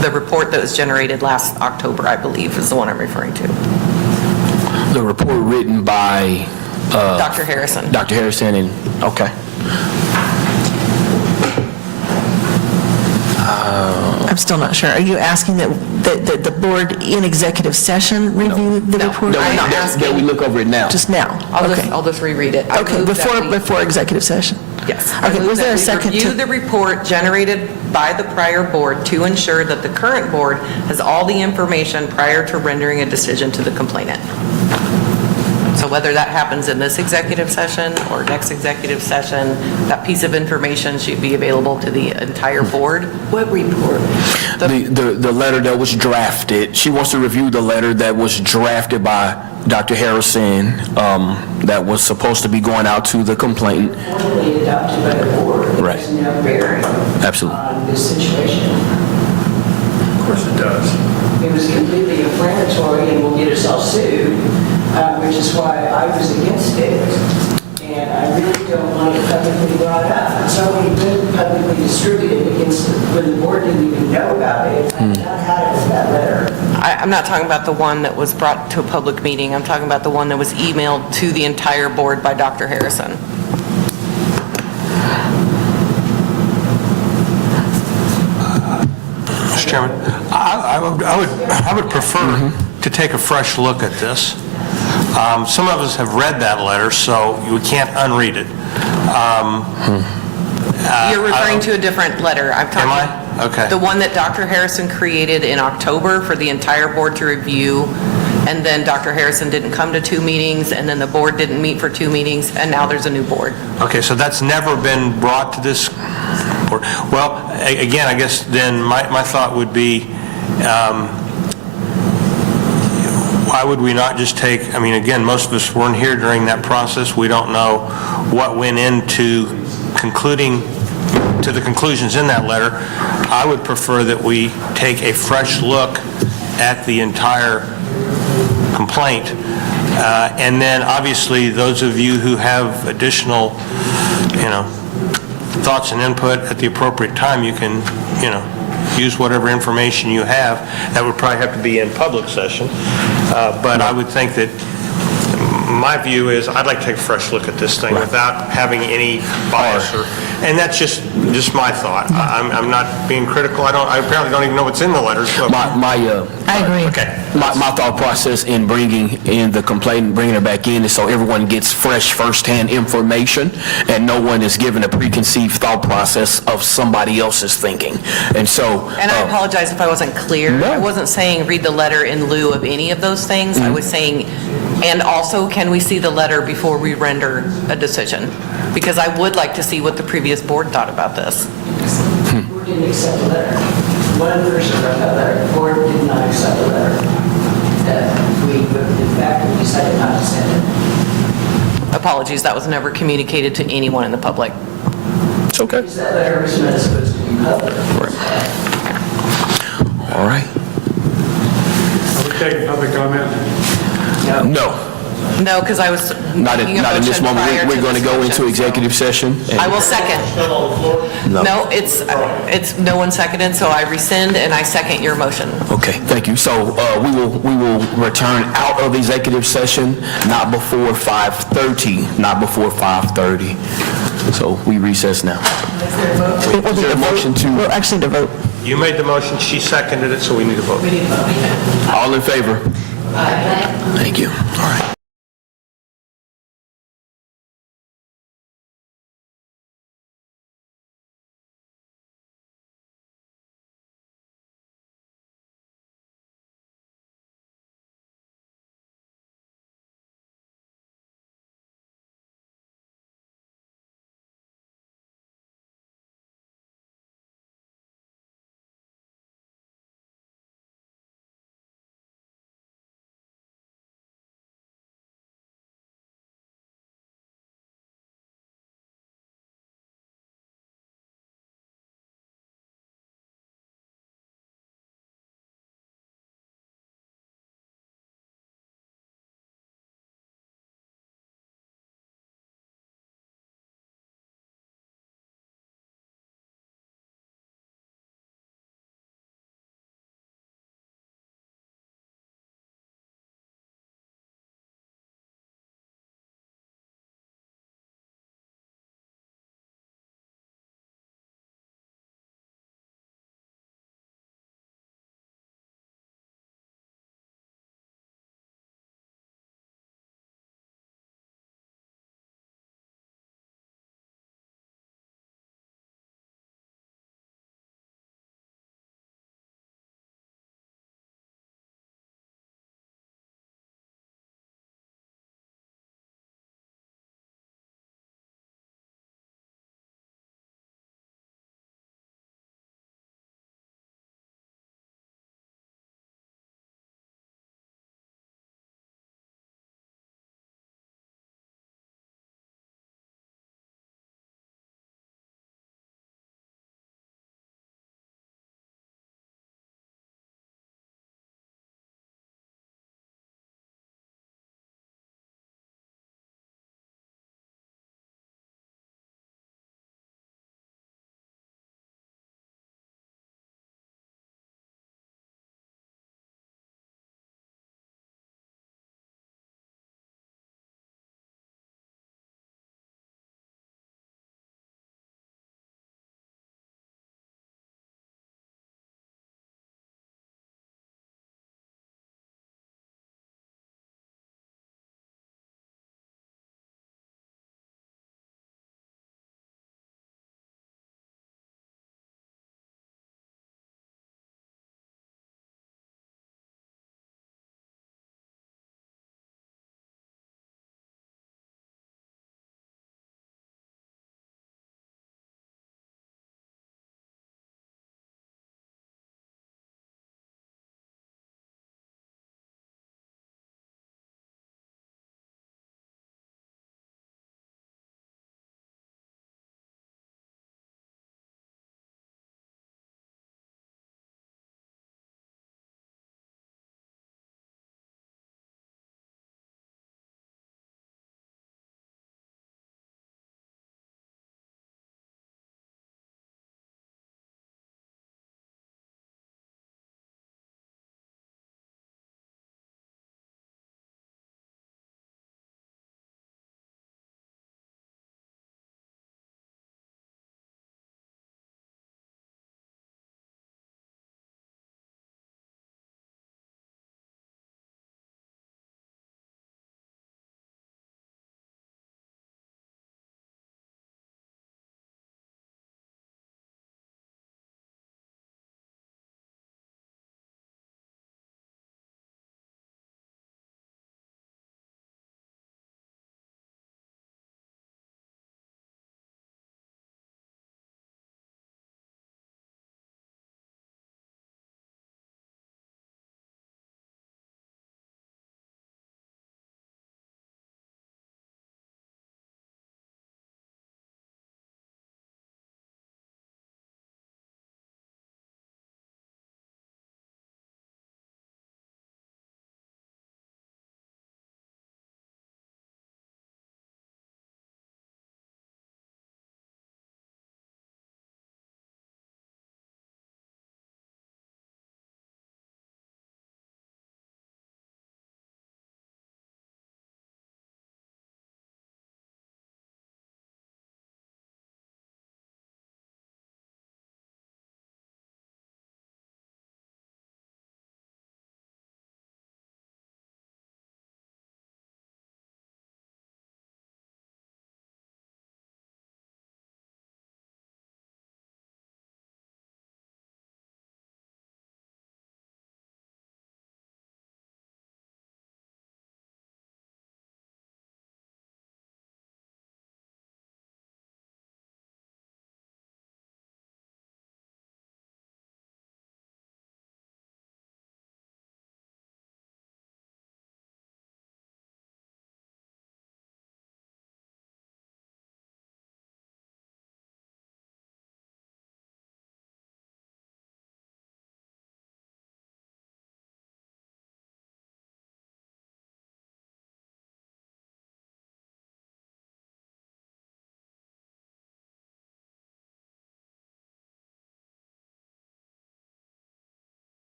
The report that was generated last October, I believe, is the one I'm referring to. The report written by Dr. Harrison. Dr. Harrison, and, okay. I'm still not sure. Are you asking that the board in executive session review the report? That we look over it now. Just now? Okay. I'll just reread it. I Okay, move that we- before executive session? Yes. I Okay, move was there that a we second Review to? the report generated by the prior board to ensure that the current board has all the information prior to rendering a decision to the complainant. So whether that happens in this executive session or next executive session, that piece of information should be available to the entire board. What report? The letter that was drafted, she wants to review the letter that was drafted by Dr. Harrison, that was supposed to be going out to the complainant. Formally adopted by the board. Right. Has no bearing Absolutely. on this situation. Of course it does. It was completely inflammatory and will get us all sued, which is why I was against it. And I really don't want it publicly brought up. It's already been publicly distributed against, when the board didn't even know about it. I've not had it with that letter. I'm not talking about the one that was brought to a public meeting. I'm talking about the one that was emailed to the entire board by Dr. Harrison. Mr. Chairman, I would prefer to take a fresh look at this. Some of us have read that letter, so we can't unread it. You're referring to a different letter. I'm talking. Am I? Okay. The one that Dr. Harrison created in October for the entire board to review, and then Dr. Harrison didn't come to 2 meetings, and then the board didn't meet for 2 meetings, and now there's a new board. Okay, so that's never been brought to this board. Well, again, I guess then my thought would be, why would we not just take, I mean, again, most of us weren't here during that process. We don't know what went into to the conclusions in that letter. I would prefer that we take a fresh look at the entire complaint. And then, obviously, those of you who have additional, thoughts and input at the appropriate time, you can, use whatever information you have. That would probably have to be in public session. But I would think that my view is I'd like to take a fresh look at this thing without having any bias and that's just my thought. I'm not being critical. I apparently don't even know what's in the letters. So I agree. Okay. My thought process in bringing in the complaint, bringing it back in, is so everyone gets fresh firsthand information and no one is given a preconceived thought process of somebody else's thinking. And so... And I apologize if I wasn't clear. No. I wasn't saying read the letter in lieu of any of those things. I was saying, and also, can we see the letter before we render a decision? Because I would like to see what the previous board thought about this. The board didn't accept the letter. One person wrote that letter. The board did not accept the letter. That we, in fact, we decided not to send it. Apologies, that was never communicated to anyone in the public. It's okay. Because that letter was not supposed to be public. All right. Are we taking public comment? No, No, because I was not making a in this motion moment. prior We're going to this go motion, into so- executive session. and- I will second. No, it's no one seconded, so I rescind and I second your motion. Okay, thank you. So we will return out of executive session, not before 5:30, not before 5:30. So we recess now. We'll Is there a need to motion vote. to- We'll actually need to vote. You made the motion, she seconded it, so we need a vote. All in favor? Thank you. All right.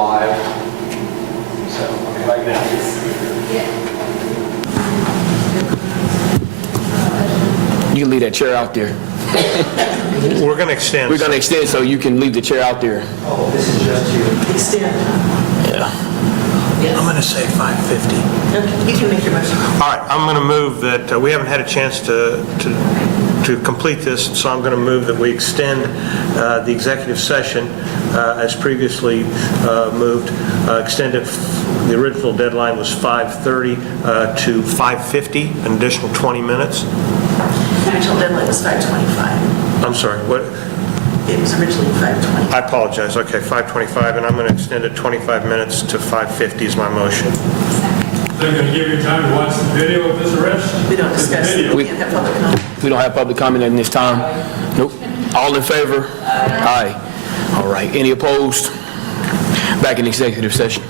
live. So, okay, right now. You can leave that chair out there. We're going to extend. We're going to extend so you can leave the chair out there. Oh, this is just to extend. Yeah. I'm going to say 5:50. Okay, you can make your motion. All right, I'm going to move that, we haven't had a chance to complete this, so I'm going to move that we extend the executive session as previously moved, extend it, the original deadline was 5:30 to 5:50, an additional 20 minutes. The original deadline was 5:25. I'm sorry, what? It was originally 5:20. I apologize, okay, 5:25, and I'm going to extend it 25 minutes to 5:50 is my motion. They're going to give you time to watch the video of this arrest? We don't discuss, we can't have public comment. We don't have public comment at this time. Nope. All in favor? Aye. All right. Any opposed? Back in executive session.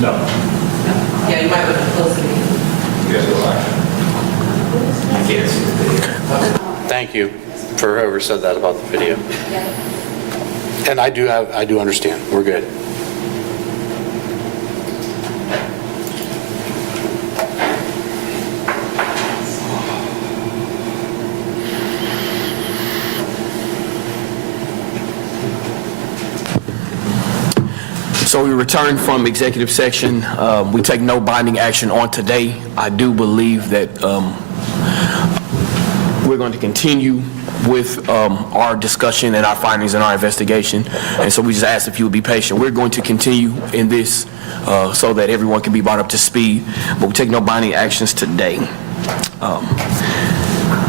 Yeah, you might want to close the meeting. Thank you for whoever said that about the video. And I do understand. We're good. So we return from executive section. We take no binding action on today. I do believe that we're going to continue with our discussion and our findings and our investigation. And so we just ask if you would be patient. We're going to continue in this so that everyone can be brought up to speed, but we take no binding actions today.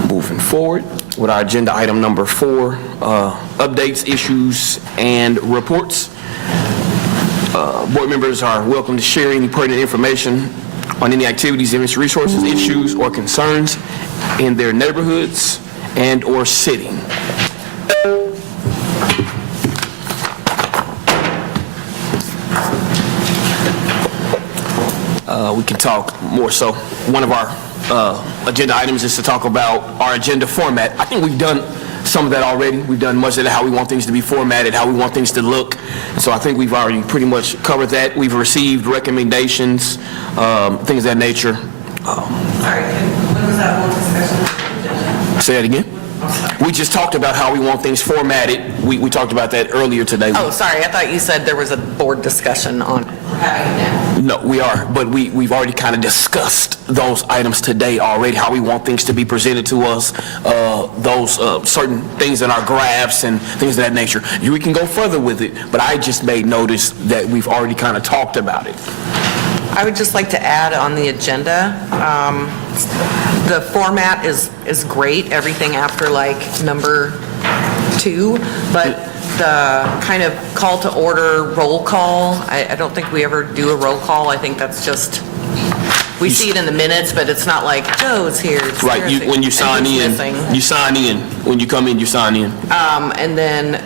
Moving forward with our agenda item number 4, updates, issues, and reports. Board members are welcome to share any pertinent information on any activities, events, resources, issues, or concerns in their neighborhoods and or city. We can talk more so. One of our agenda items is to talk about our agenda format. I think we've done some of that already. We've done much of how we want things to be formatted, how we want things to look. So I think we've already pretty much covered that. We've received recommendations, things of that nature. Sorry, when was that whole discussion? Say that again? We just talked about how we want things formatted. We talked about that earlier today. Oh, sorry, I thought you said there was a board discussion on having it now. No, we are, but we've already kind of discussed those items today already, how we want things to be presented to us, those certain things in our graphs and things of that nature. We can go further with it, but I just made notice that we've already kind of talked about it. I would just like to add on the agenda, the format is great, everything after like number 2, but the kind of call to order roll call, I don't think we ever do a roll call. I think that's just, we see it in the minutes, but it's not like Joe's here. Right, when you sign in, you sign in. When you come in, you sign in. And then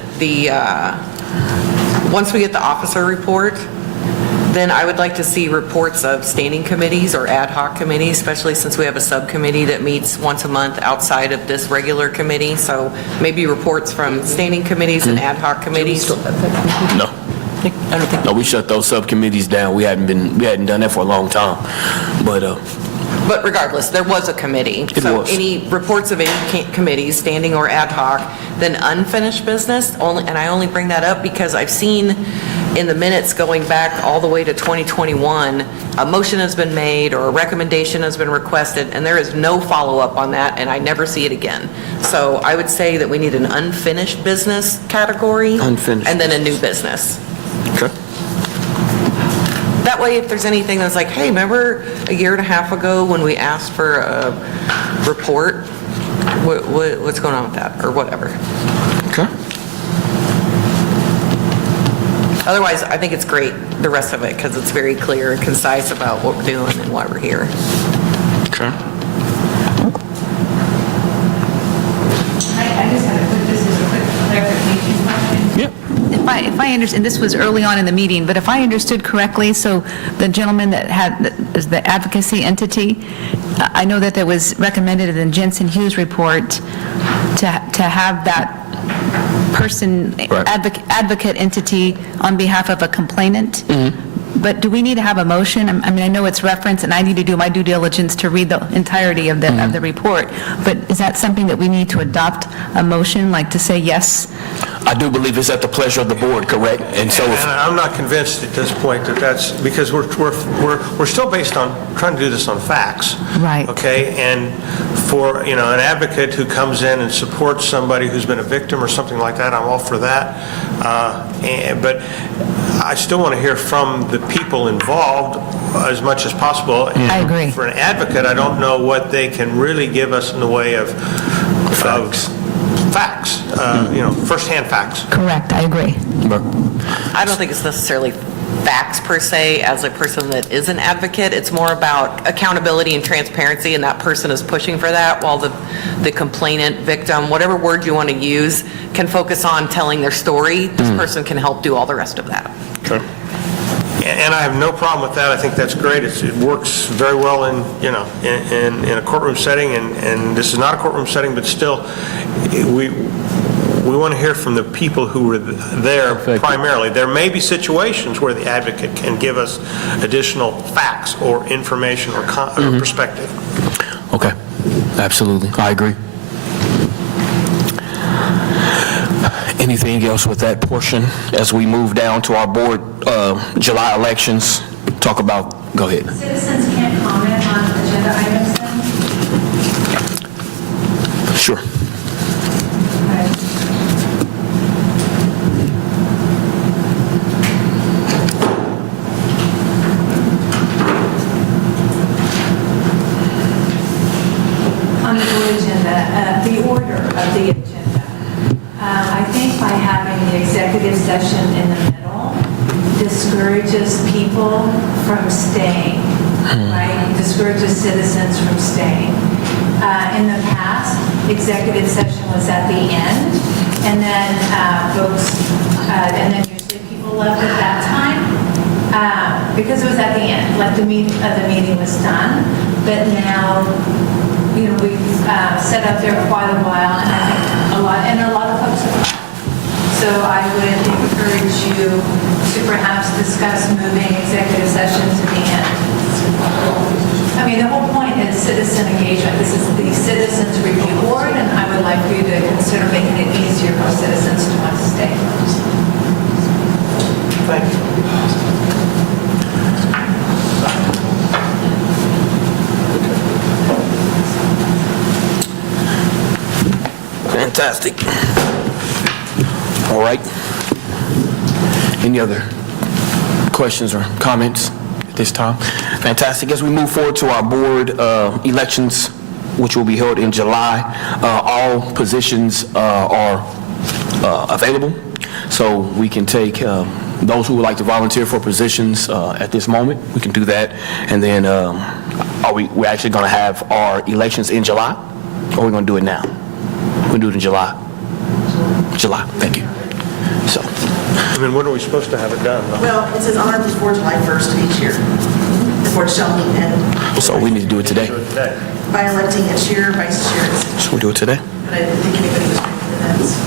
once we get the officer report, then I would like to see reports of standing committees or ad hoc committees, especially since we have a subcommittee that meets once a month outside of this regular committee. So maybe reports from standing committees and ad hoc committees. No. No, we shut those subcommittees down. We hadn't done that for a long time. But regardless, there was a committee. So was. Any reports of any committees, standing or ad hoc, then unfinished business, and I only bring that up because I've seen in the minutes going back all the way to 2021, a motion has been made or a recommendation has been requested, and there is no follow-up on that, and I never see it again. So I would say that we need an unfinished business category. Unfinished. And then a new business. Okay. That way, if there's anything that's like, hey, remember a year and a half ago when we asked for a report? What's going on with that, or whatever. Okay. Otherwise, I think it's great, the rest of it, because it's very clear and concise about what we're doing and why we're here. Okay. I just had this is a quick clarification question. Yep. If I understand, this was early on in the meeting, but if I understood correctly, so the gentleman that had the advocacy entity, I know that there was recommended in the Jensen Hughes report to have that person, Right. advocate entity on behalf of a complainant. But do we need to have a motion? I mean, I know it's referenced, and I need to do my due diligence to read the entirety of the report, but is that something that we need to adopt a motion, like to say yes? I do believe it's at the pleasure of the board, correct? And so if And I'm not convinced at this point that that's, because we're still based on, trying to do this on facts. Right. Okay? And for, an advocate who comes in and supports somebody who's been a victim or something like that, I'm all for that. But I still want to hear from the people involved as much as possible. I agree. For an advocate, I don't know what they can really give us in the way of facts, firsthand facts. Correct, I agree. I don't think it's necessarily facts per se as a person that is an advocate. It's more about accountability and transparency, and that person is pushing for that, while the complainant, victim, whatever word you want to use, can focus on telling their story. This person can help do all the rest of that. Okay. And I have no problem with that. I think that's great. It works very well in, in a courtroom setting, and this is not a courtroom setting, but still, we want to hear from the people who were there primarily. There may be situations where the advocate can give us additional facts or information or perspective. Okay, absolutely, I agree. Anything else with that portion as we move down to our board July elections? Talk about, go ahead. Citizens can't comment on agenda items then? Sure. On the board agenda, the order of the agenda. I think by having the executive session in the middle discourages people from staying, right? Discourages citizens from staying. In the past, executive session was at the end, and then and then usually people left at that time because it was at the end, like the meeting was done. But now, we've sat up there quite a while, and I think a lot of folks have. So I would encourage you to perhaps discuss moving executive session to the end. I mean, the whole point is citizen engagement. This is the Citizens Review Board, and I would like for you to consider making it easier for citizens to want to stay. Thank you. Fantastic. All right. Any other questions or comments at this time? Fantastic. As we move forward to our board elections, which will be held in July, all positions are available, so we can take those who would like to volunteer for positions at this moment. We can do that, and then we're actually going to have our elections in July, or we're going to do it now? We'll do it in July. July, thank you. So, I mean, when are we supposed to have it done, though? Well, it says on or before July 1st of each year. The board shall meet and so we need to do it today. by electing a chair, vice chair, So we'll do it today. but I didn't think anybody was making the minutes.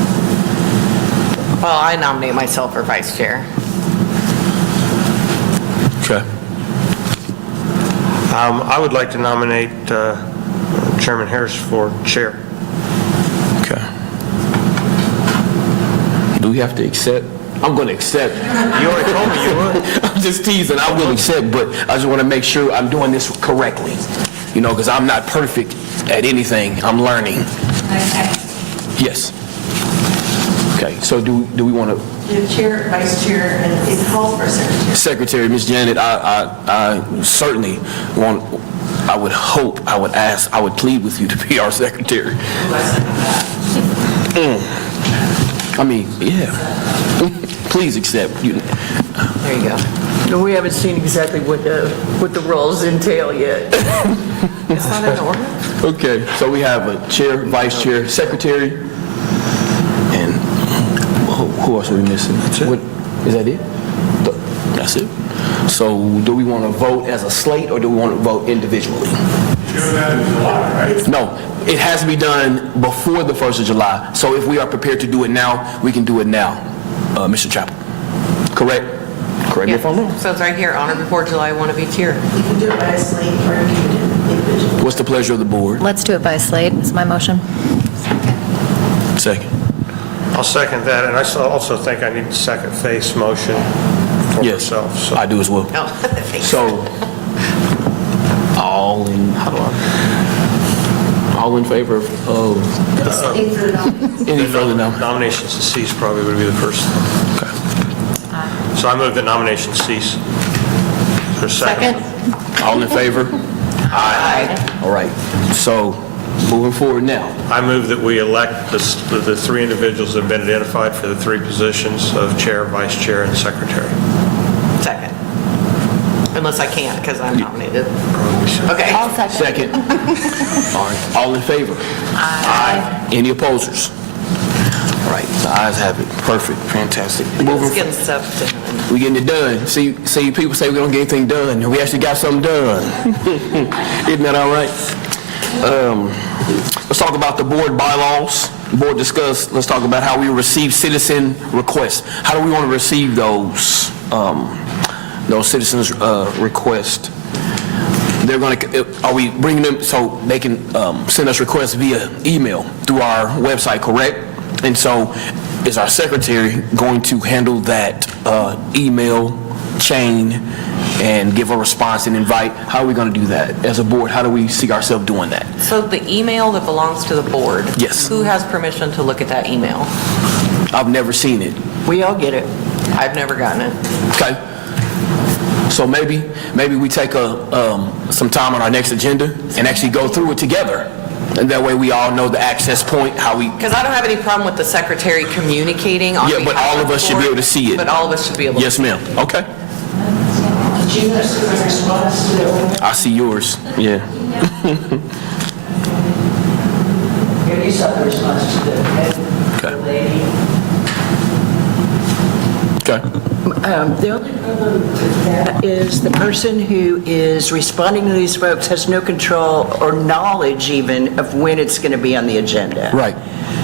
Well, I nominate myself for vice chair. Okay. I would like to nominate Chairman Harris for chair. Okay. Do we have to accept? I'm going to accept. You already told me you would. I'm just teasing. I will accept, but I just want to make sure I'm doing this correctly. Because I'm not perfect at anything. I'm learning. Okay. Yes. Okay. So do we want to? You have chair, vice chair, and it calls for a secretary. Secretary, Ms. Janet, I certainly want. I would hope. I would ask. I would plead with you to be our secretary. I mean, yeah. Please accept. There you go. No, we haven't seen exactly what the roles entail yet. It's not in order? Okay, so we have a chair, vice chair, secretary, and who else are we missing? That's it. Is that it? That's it. So do we want to vote as a slate, or do we want to vote individually? No, it has to be done before the 1st of July. So if we are prepared to do it now, we can do it now, Mr. Chappell. Correct? Correct me if I'm wrong. So it's right here, on or before July 1 of each year. You can do it by a slate or you can do it individually. What's the pleasure of the board? Let's do it by slate, is my motion. Second. I'll second that, and I also think I need a second phase motion for Yes, myself. So. I do as well. Oh, thanks. So, all in favor of any further nomination? Nominations to cease probably would be the first thing. Okay. So I move that nominations cease. Is there a second? All in favor? Aye. All right, so moving forward now. I move that we elect the three individuals that have been identified for the three positions of chair, vice chair, and secretary. Second. Unless I can't, because I'm nominated. Okay. I'll second. Second. All right, all in favor? Aye. Any opposers? All right, The ayes have it. Perfect, fantastic. It's getting stuff done. We getting it done. See, people say we don't get anything done, and we actually got something done. Isn't that all right? Let's talk about the board bylaws. Board discuss, let's talk about how we receive citizen requests. How do we want to receive those citizens' requests? They're going to, are we bringing them so they can send us requests via email through our website, correct? And so is our secretary going to handle that email chain and give a response and invite? How are we going to do that as a board? How do we see ourselves doing that? So the email that belongs to the board? Yes. Who has permission to look at that email? I've never seen it. We all get it. I've never gotten it. Okay. So maybe we take some time on our next agenda and actually go through it together. And that way we all know the access point, how we... Because I don't have any problem with the secretary communicating on Yeah, behalf but all of the us should be board, able to see it. But all of us should be able to. Yes, ma'am. Okay. Did you see the response to the ordinance? I see yours. Yeah. Yeah, you saw the response to the lady. Okay. The only problem with that is the person who is responding to these folks has no control or knowledge even of when it's going to be on the agenda. Right.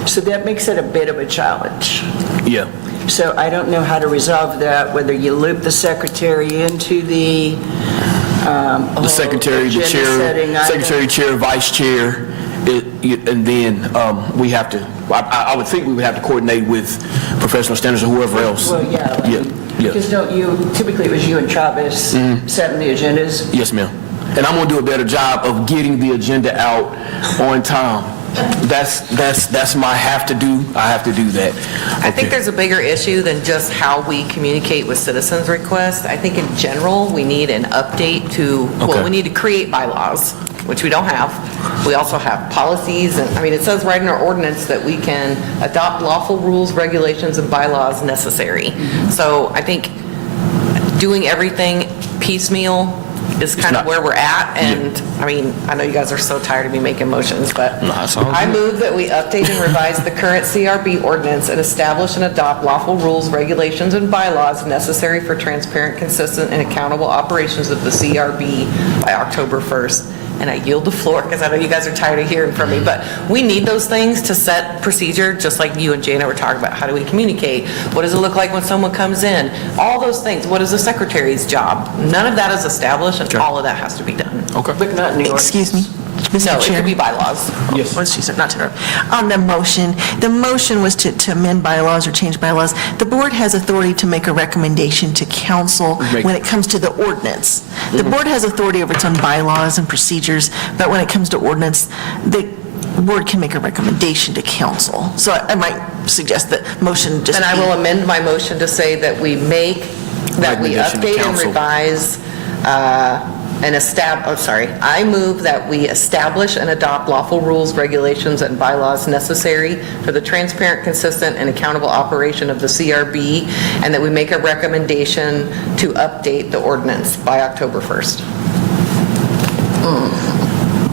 So that makes it a bit of a challenge. Yeah. So I don't know how to resolve that, whether you loop the secretary into the The secretary, the chair, vice chair, and then we have to, I would think we would have to coordinate with professional standards or whoever else. Well, yeah. Yeah. Because don't you, typically it was you and Travis setting the agendas? Yes, ma'am. And I'm going to do a better job of getting the agenda out on time. That's my have to do. I have to do that. I think there's a bigger issue than just how we communicate with citizens' requests. I think in general, we need an update to, well, we need to create bylaws, which we don't have. We also have policies, and, I mean, it says right in our ordinance that we can adopt lawful rules, regulations, and bylaws necessary. So I think doing everything piecemeal is kind of where we're at, and, I mean, I know you guys are so tired of me making motions, but I move that we update and revise the current CRB ordinance and establish and adopt lawful rules, regulations, and bylaws necessary for transparent, consistent, and accountable operations of the CRB by October 1st. And I yield the floor, because I know you guys are tired of hearing from me, but we need those things to set procedure, just like you and Jana were talking about. How do we communicate? What does it look like when someone comes in? All those things. What is the secretary's job? None of that is established, and all of that has to be done. Okay. But not in the ordinance. Excuse me, Mr. No, it Chair. could be bylaws. Yes. Not to interrupt. On the motion was to amend bylaws or change bylaws. The board has authority to make a recommendation to council when it comes to the ordinance. The board has authority over its own bylaws and procedures, but when it comes to ordinance, the board can make a recommendation to council. So I might suggest that motion just Then I be- will amend my motion to say that we Recommendation to update and council. revise I move that we establish and adopt lawful rules, regulations, and bylaws necessary for the transparent, consistent, and accountable operation of the CRB, and that we make a recommendation to update the ordinance by October 1st.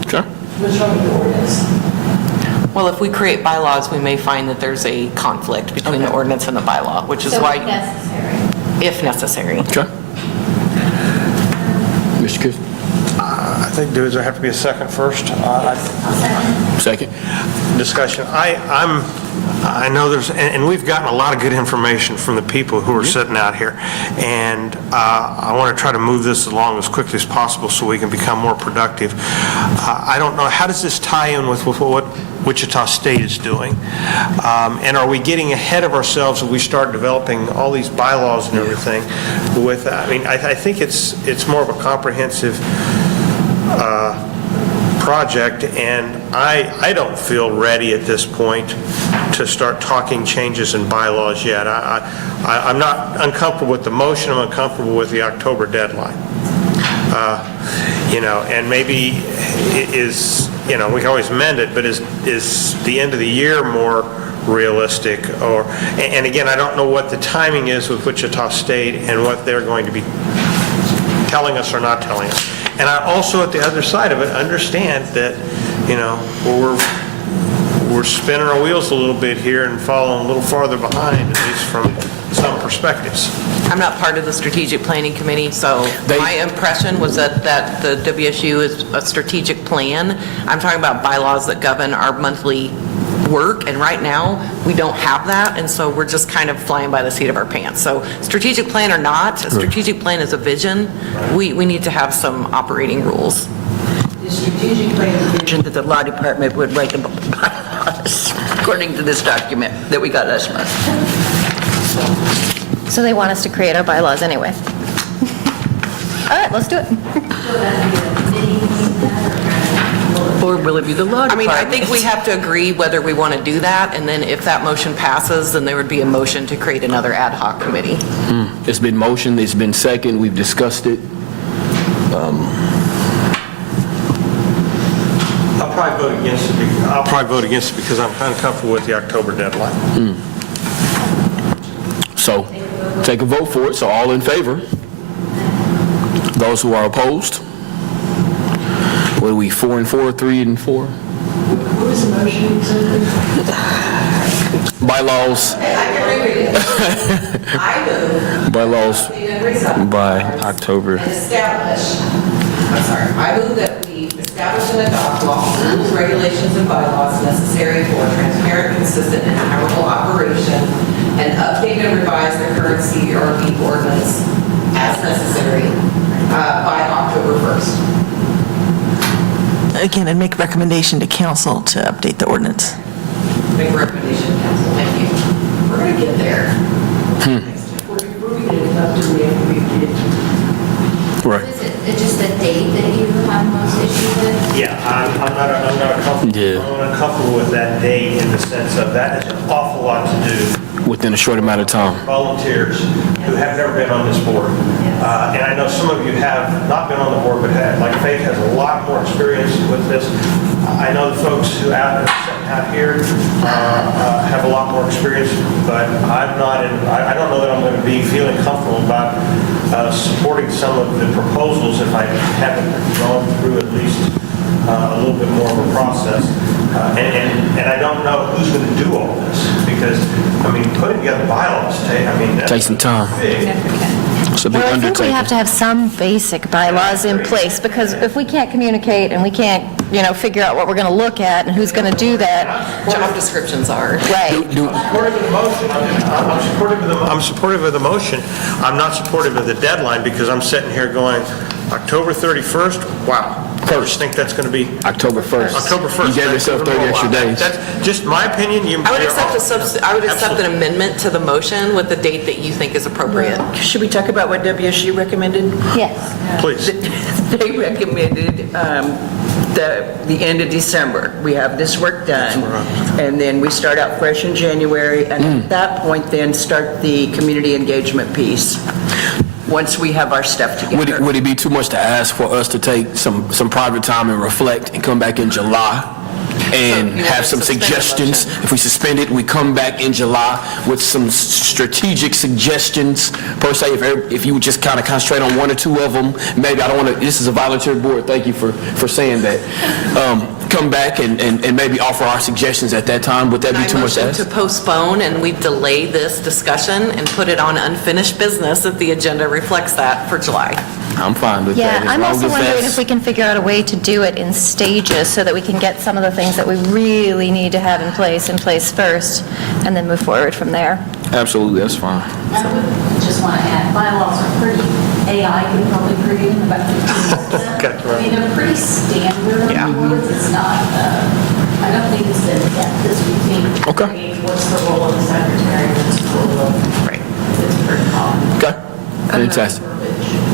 Okay. What's wrong with the ordinance? Well, if we create bylaws, we may find that there's a conflict between the ordinance and the bylaw, which is So why, necessary. if necessary. Okay. Mr. Kiss? I think, does there have to be a second first? Second. Discussion. I know there's, and we've gotten a lot of good information from the people who are sitting out here, and I want to try to move this along as quickly as possible so we can become more productive. I don't know, how does this tie in with what Wichita State is doing? And are we getting ahead of ourselves if we start developing all these bylaws and everything with, I mean, I think it's more of a comprehensive project, and I don't feel ready at this point to start talking changes in bylaws yet. I'm not uncomfortable with the motion, I'm uncomfortable with the October deadline. And maybe we can always amend it, but is the end of the year more realistic? And again, I don't know what the timing is with Wichita State and what they're going to be telling us or not telling us. And I also, at the other side of it, understand that, we're spinning our wheels a little bit here and falling a little farther behind, at least from some perspectives. I'm not part of the strategic planning committee, so my impression was that the WSU is a strategic plan. I'm talking about bylaws that govern our monthly work, and right now, we don't have that, and so we're just kind of flying by the seat of our pants. So strategic plan or not, a strategic plan is a vision. We need to have some operating rules. The strategic plan vision that the law department would write the bylaws, according to this document that we got last month. So they want us to create our bylaws anyway. All right, let's do it. Or will it be the law I department? mean, I think we have to agree whether we want to do that, and then if that motion passes, then there would be a motion to create another ad hoc committee. It's been motioned, it's been second, we've discussed it. I'll probably vote against it because I'm uncomfortable with the October deadline. So, take a vote for it, so all in favor? Those who are opposed? What are we, 4 and 4, 3 and 4? What was the motion exactly? Bylaws, I can reread it. I move bylaws by October. I move that we establish and adopt laws, rules, regulations, and bylaws necessary for transparent, consistent, and accountable operation, and update and revise the current CRB ordinance as necessary by October 1st. Again, and make recommendation to council to update the ordinance. Make a recommendation to council. Thank you. We're going to get there. We're approving it up to the end of the Right. Is it just the date that you have most issue with? Yeah, I'm not comfortable with that date in the sense of that is an awful lot to do. Within a short amount of time. Volunteers who have never been on this board. And I know some of you have not been on the board, but like Faith has a lot more experience with this. I know the folks who out here have a lot more experience, but I don't know that I'm going to be feeling comfortable about supporting some of the proposals if I haven't gone through at least a little bit more of a process. And I don't know who's going to do all this, because, I mean, putting together bylaws, that's Take some time. big. It's a big Well, I think we undertaking. have to have some basic bylaws in place, because if we can't communicate and we can't, figure out what we're going to look at and who's going to do that, Job descriptions are. right. Supportive of the motion. I'm supportive of the motion. I'm not supportive of the deadline because I'm sitting here going, October 31st? Wow. I just think that's going to be October 1st. October 1st. You gave yourself 30 extra days. That's just my opinion. I would accept an amendment to the motion with the date that you think is appropriate. Should we talk about what WSU recommended? Yes. Please. They recommended the end of December. We have this work done, and then we start out fresh in January, and at that point, then start the community engagement piece, once we have our stuff together. Would it be too much to ask for us to take some private time and reflect and come back in July and you have want to some suspend the suggestions? motion? If we suspend it, we come back in July with some strategic suggestions, per se, if you would just kind of concentrate on one or two of them. Maybe, I don't want to, this is a volunteer board, thank you for saying that. Come back and maybe offer our suggestions at that time. Would that be too much to I ask? motion to postpone, and we delay this discussion and put it on unfinished business if the agenda reflects that for July. I'm fine with Yeah, that. as I'm long also as wondering that's- if we can figure out a way to do it in stages so that we can get some of the things that we really need to have in place first, and then move forward from there. Absolutely, that's fine. I would just want to add, bylaws are pretty, AI can probably create in about 15 minutes. Okay, right. I mean, they're pretty standard words, it's not, I don't think it's the depth as we think. Okay. Create What's the role of the secretary, what's the role of, it's pretty common. Okay, fantastic.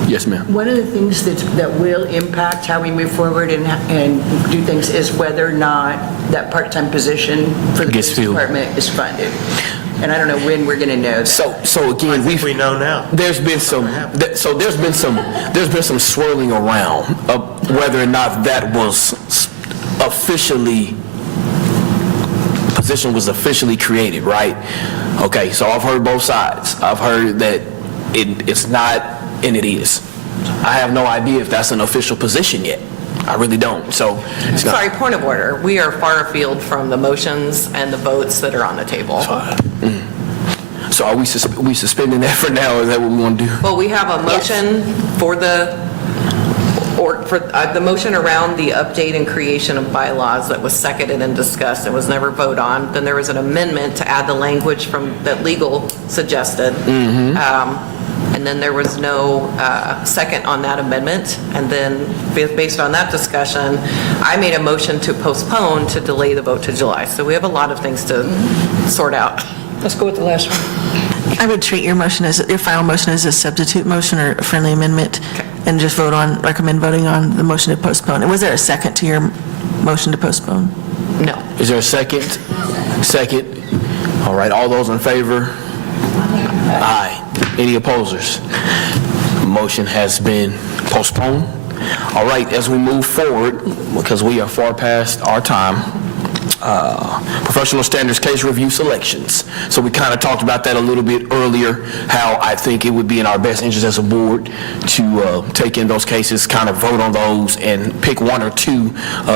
Yes, ma'am. One of the things that will impact how we move forward and do things is whether or not that part-time position for the Gets police filled. department is funded. And I don't know when we're going to know that. So again, We know now. there's been some swirling around of whether or not that was officially, position was officially created, right? Okay, so I've heard both sides. I've heard that it's not, and it is. I have no idea if that's an official position yet. I really don't. So it's not. Sorry, point of order. We are far afield from the motions and the votes that are on the table. So are we suspending that for now? Is that what we want to do? Well, we have a motion for the motion around the update and creation of bylaws that was seconded and discussed and was never voted on. Then there was an amendment to add the language from that legal suggested. And then there was no second on that amendment. And then based on that discussion, I made a motion to postpone to delay the vote to July. So we have a lot of things to sort out. Let's go with the last one. I would treat your motion as, your final motion as a substitute motion or a friendly amendment, and just recommend voting on the motion to postpone. And was there a second to your motion to postpone? No. Is there a second? Second. All right, all those in favor? Aye. Any opposers? Motion has been postponed. All right, as we move forward, because we are far past our time, professional standards case review selections. So we kind of talked about that a little bit earlier, how I think it would be in our best interest as a board to take in those cases, kind of vote on those, and pick one or two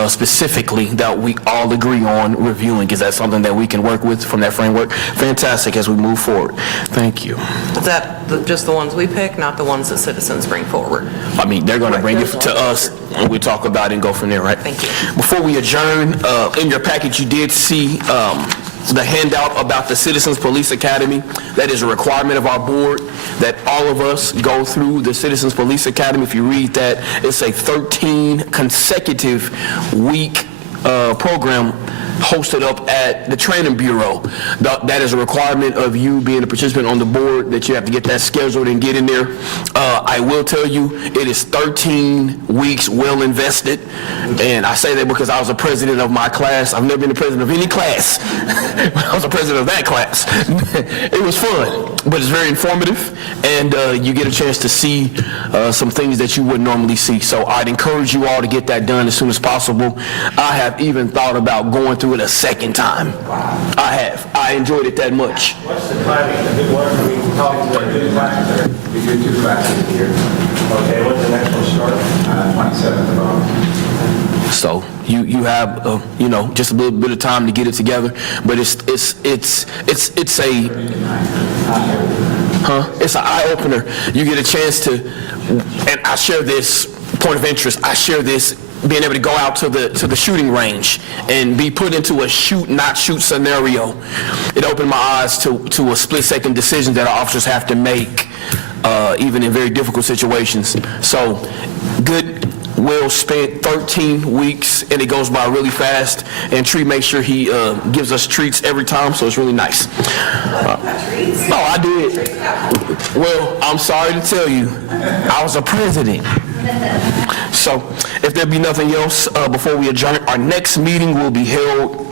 specifically that we all agree on reviewing. Is that something that we can work with from that framework? Fantastic as we move forward. Thank you. Is that just the ones we pick, not the ones that citizens bring forward? I mean, they're going to bring it to us, and we talk about it and go from there, right? Thank you. Before we adjourn, in your package, you did see the handout about the Citizens Police Academy. That is a requirement of our board that all of us go through the Citizens Police Academy. If you read that, it's a 13 consecutive week program hosted up at the training bureau. That is a requirement of you being a participant on the board, that you have to get that scheduled and get in there. I will tell you, it is 13 weeks well invested, and I say that because I was a president of my class. I've never been the president of any class, but I was a president of that class. It was fun, but it's very informative, and you get a chance to see some things that you wouldn't normally see. So I'd encourage you all to get that done as soon as possible. I have even thought about going through it a second time. I have. I enjoyed it that much. What's the timing? We talked about good classes. We do 2 classes a year. Okay, when's the next one start? 27th of August. So you have just a little bit of time to get it together, but it's an eye opener. You get a chance to, and I share this point of interest. I share this being able to go out to the shooting range and be put into a shoot not shoot scenario. It opened my eyes to a split-second decision that our officers have to make, even in very difficult situations. So good, well spent 13 weeks, and it goes by really fast. And Tree makes sure he gives us treats every time, so it's really nice. No, I did. Well, I'm sorry to tell you, I was a president. So if there be nothing else, before we adjourn, our next meeting will be held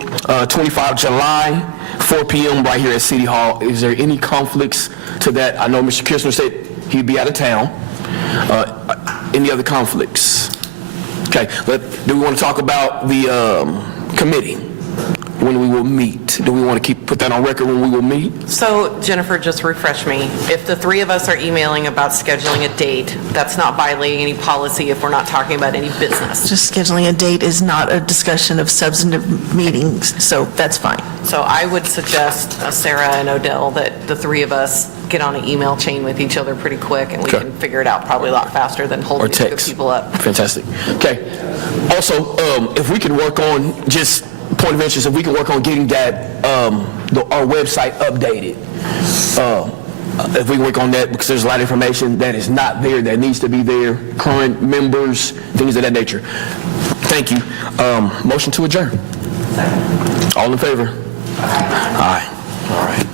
25 July, 4 p.m. right here at City Hall. Is there any conflicts to that? I know Mr. Kirshner said he'd be out of town. Any other conflicts? Okay, do we want to talk about the committee, when we will meet? Do we want to put that on record when we will meet? So Jennifer, just refresh me. If the three of us are emailing about scheduling a date, that's not violating any policy if we're not talking about any business. Just scheduling a date is not a discussion of substantive meetings, so that's fine. So I would suggest, Sarah and Odell, that the three of us get on an email chain with each other pretty quick, and we can figure it out probably a lot faster than holding these good people up. Fantastic. Okay. Also, if we can work on, just point of interest, if we can work on getting that, our website updated. If we can work on that, because there's a lot of information that is not there that needs to be there, current members, things of that nature. Thank you. Motion to adjourn. All in favor? Aye. All right.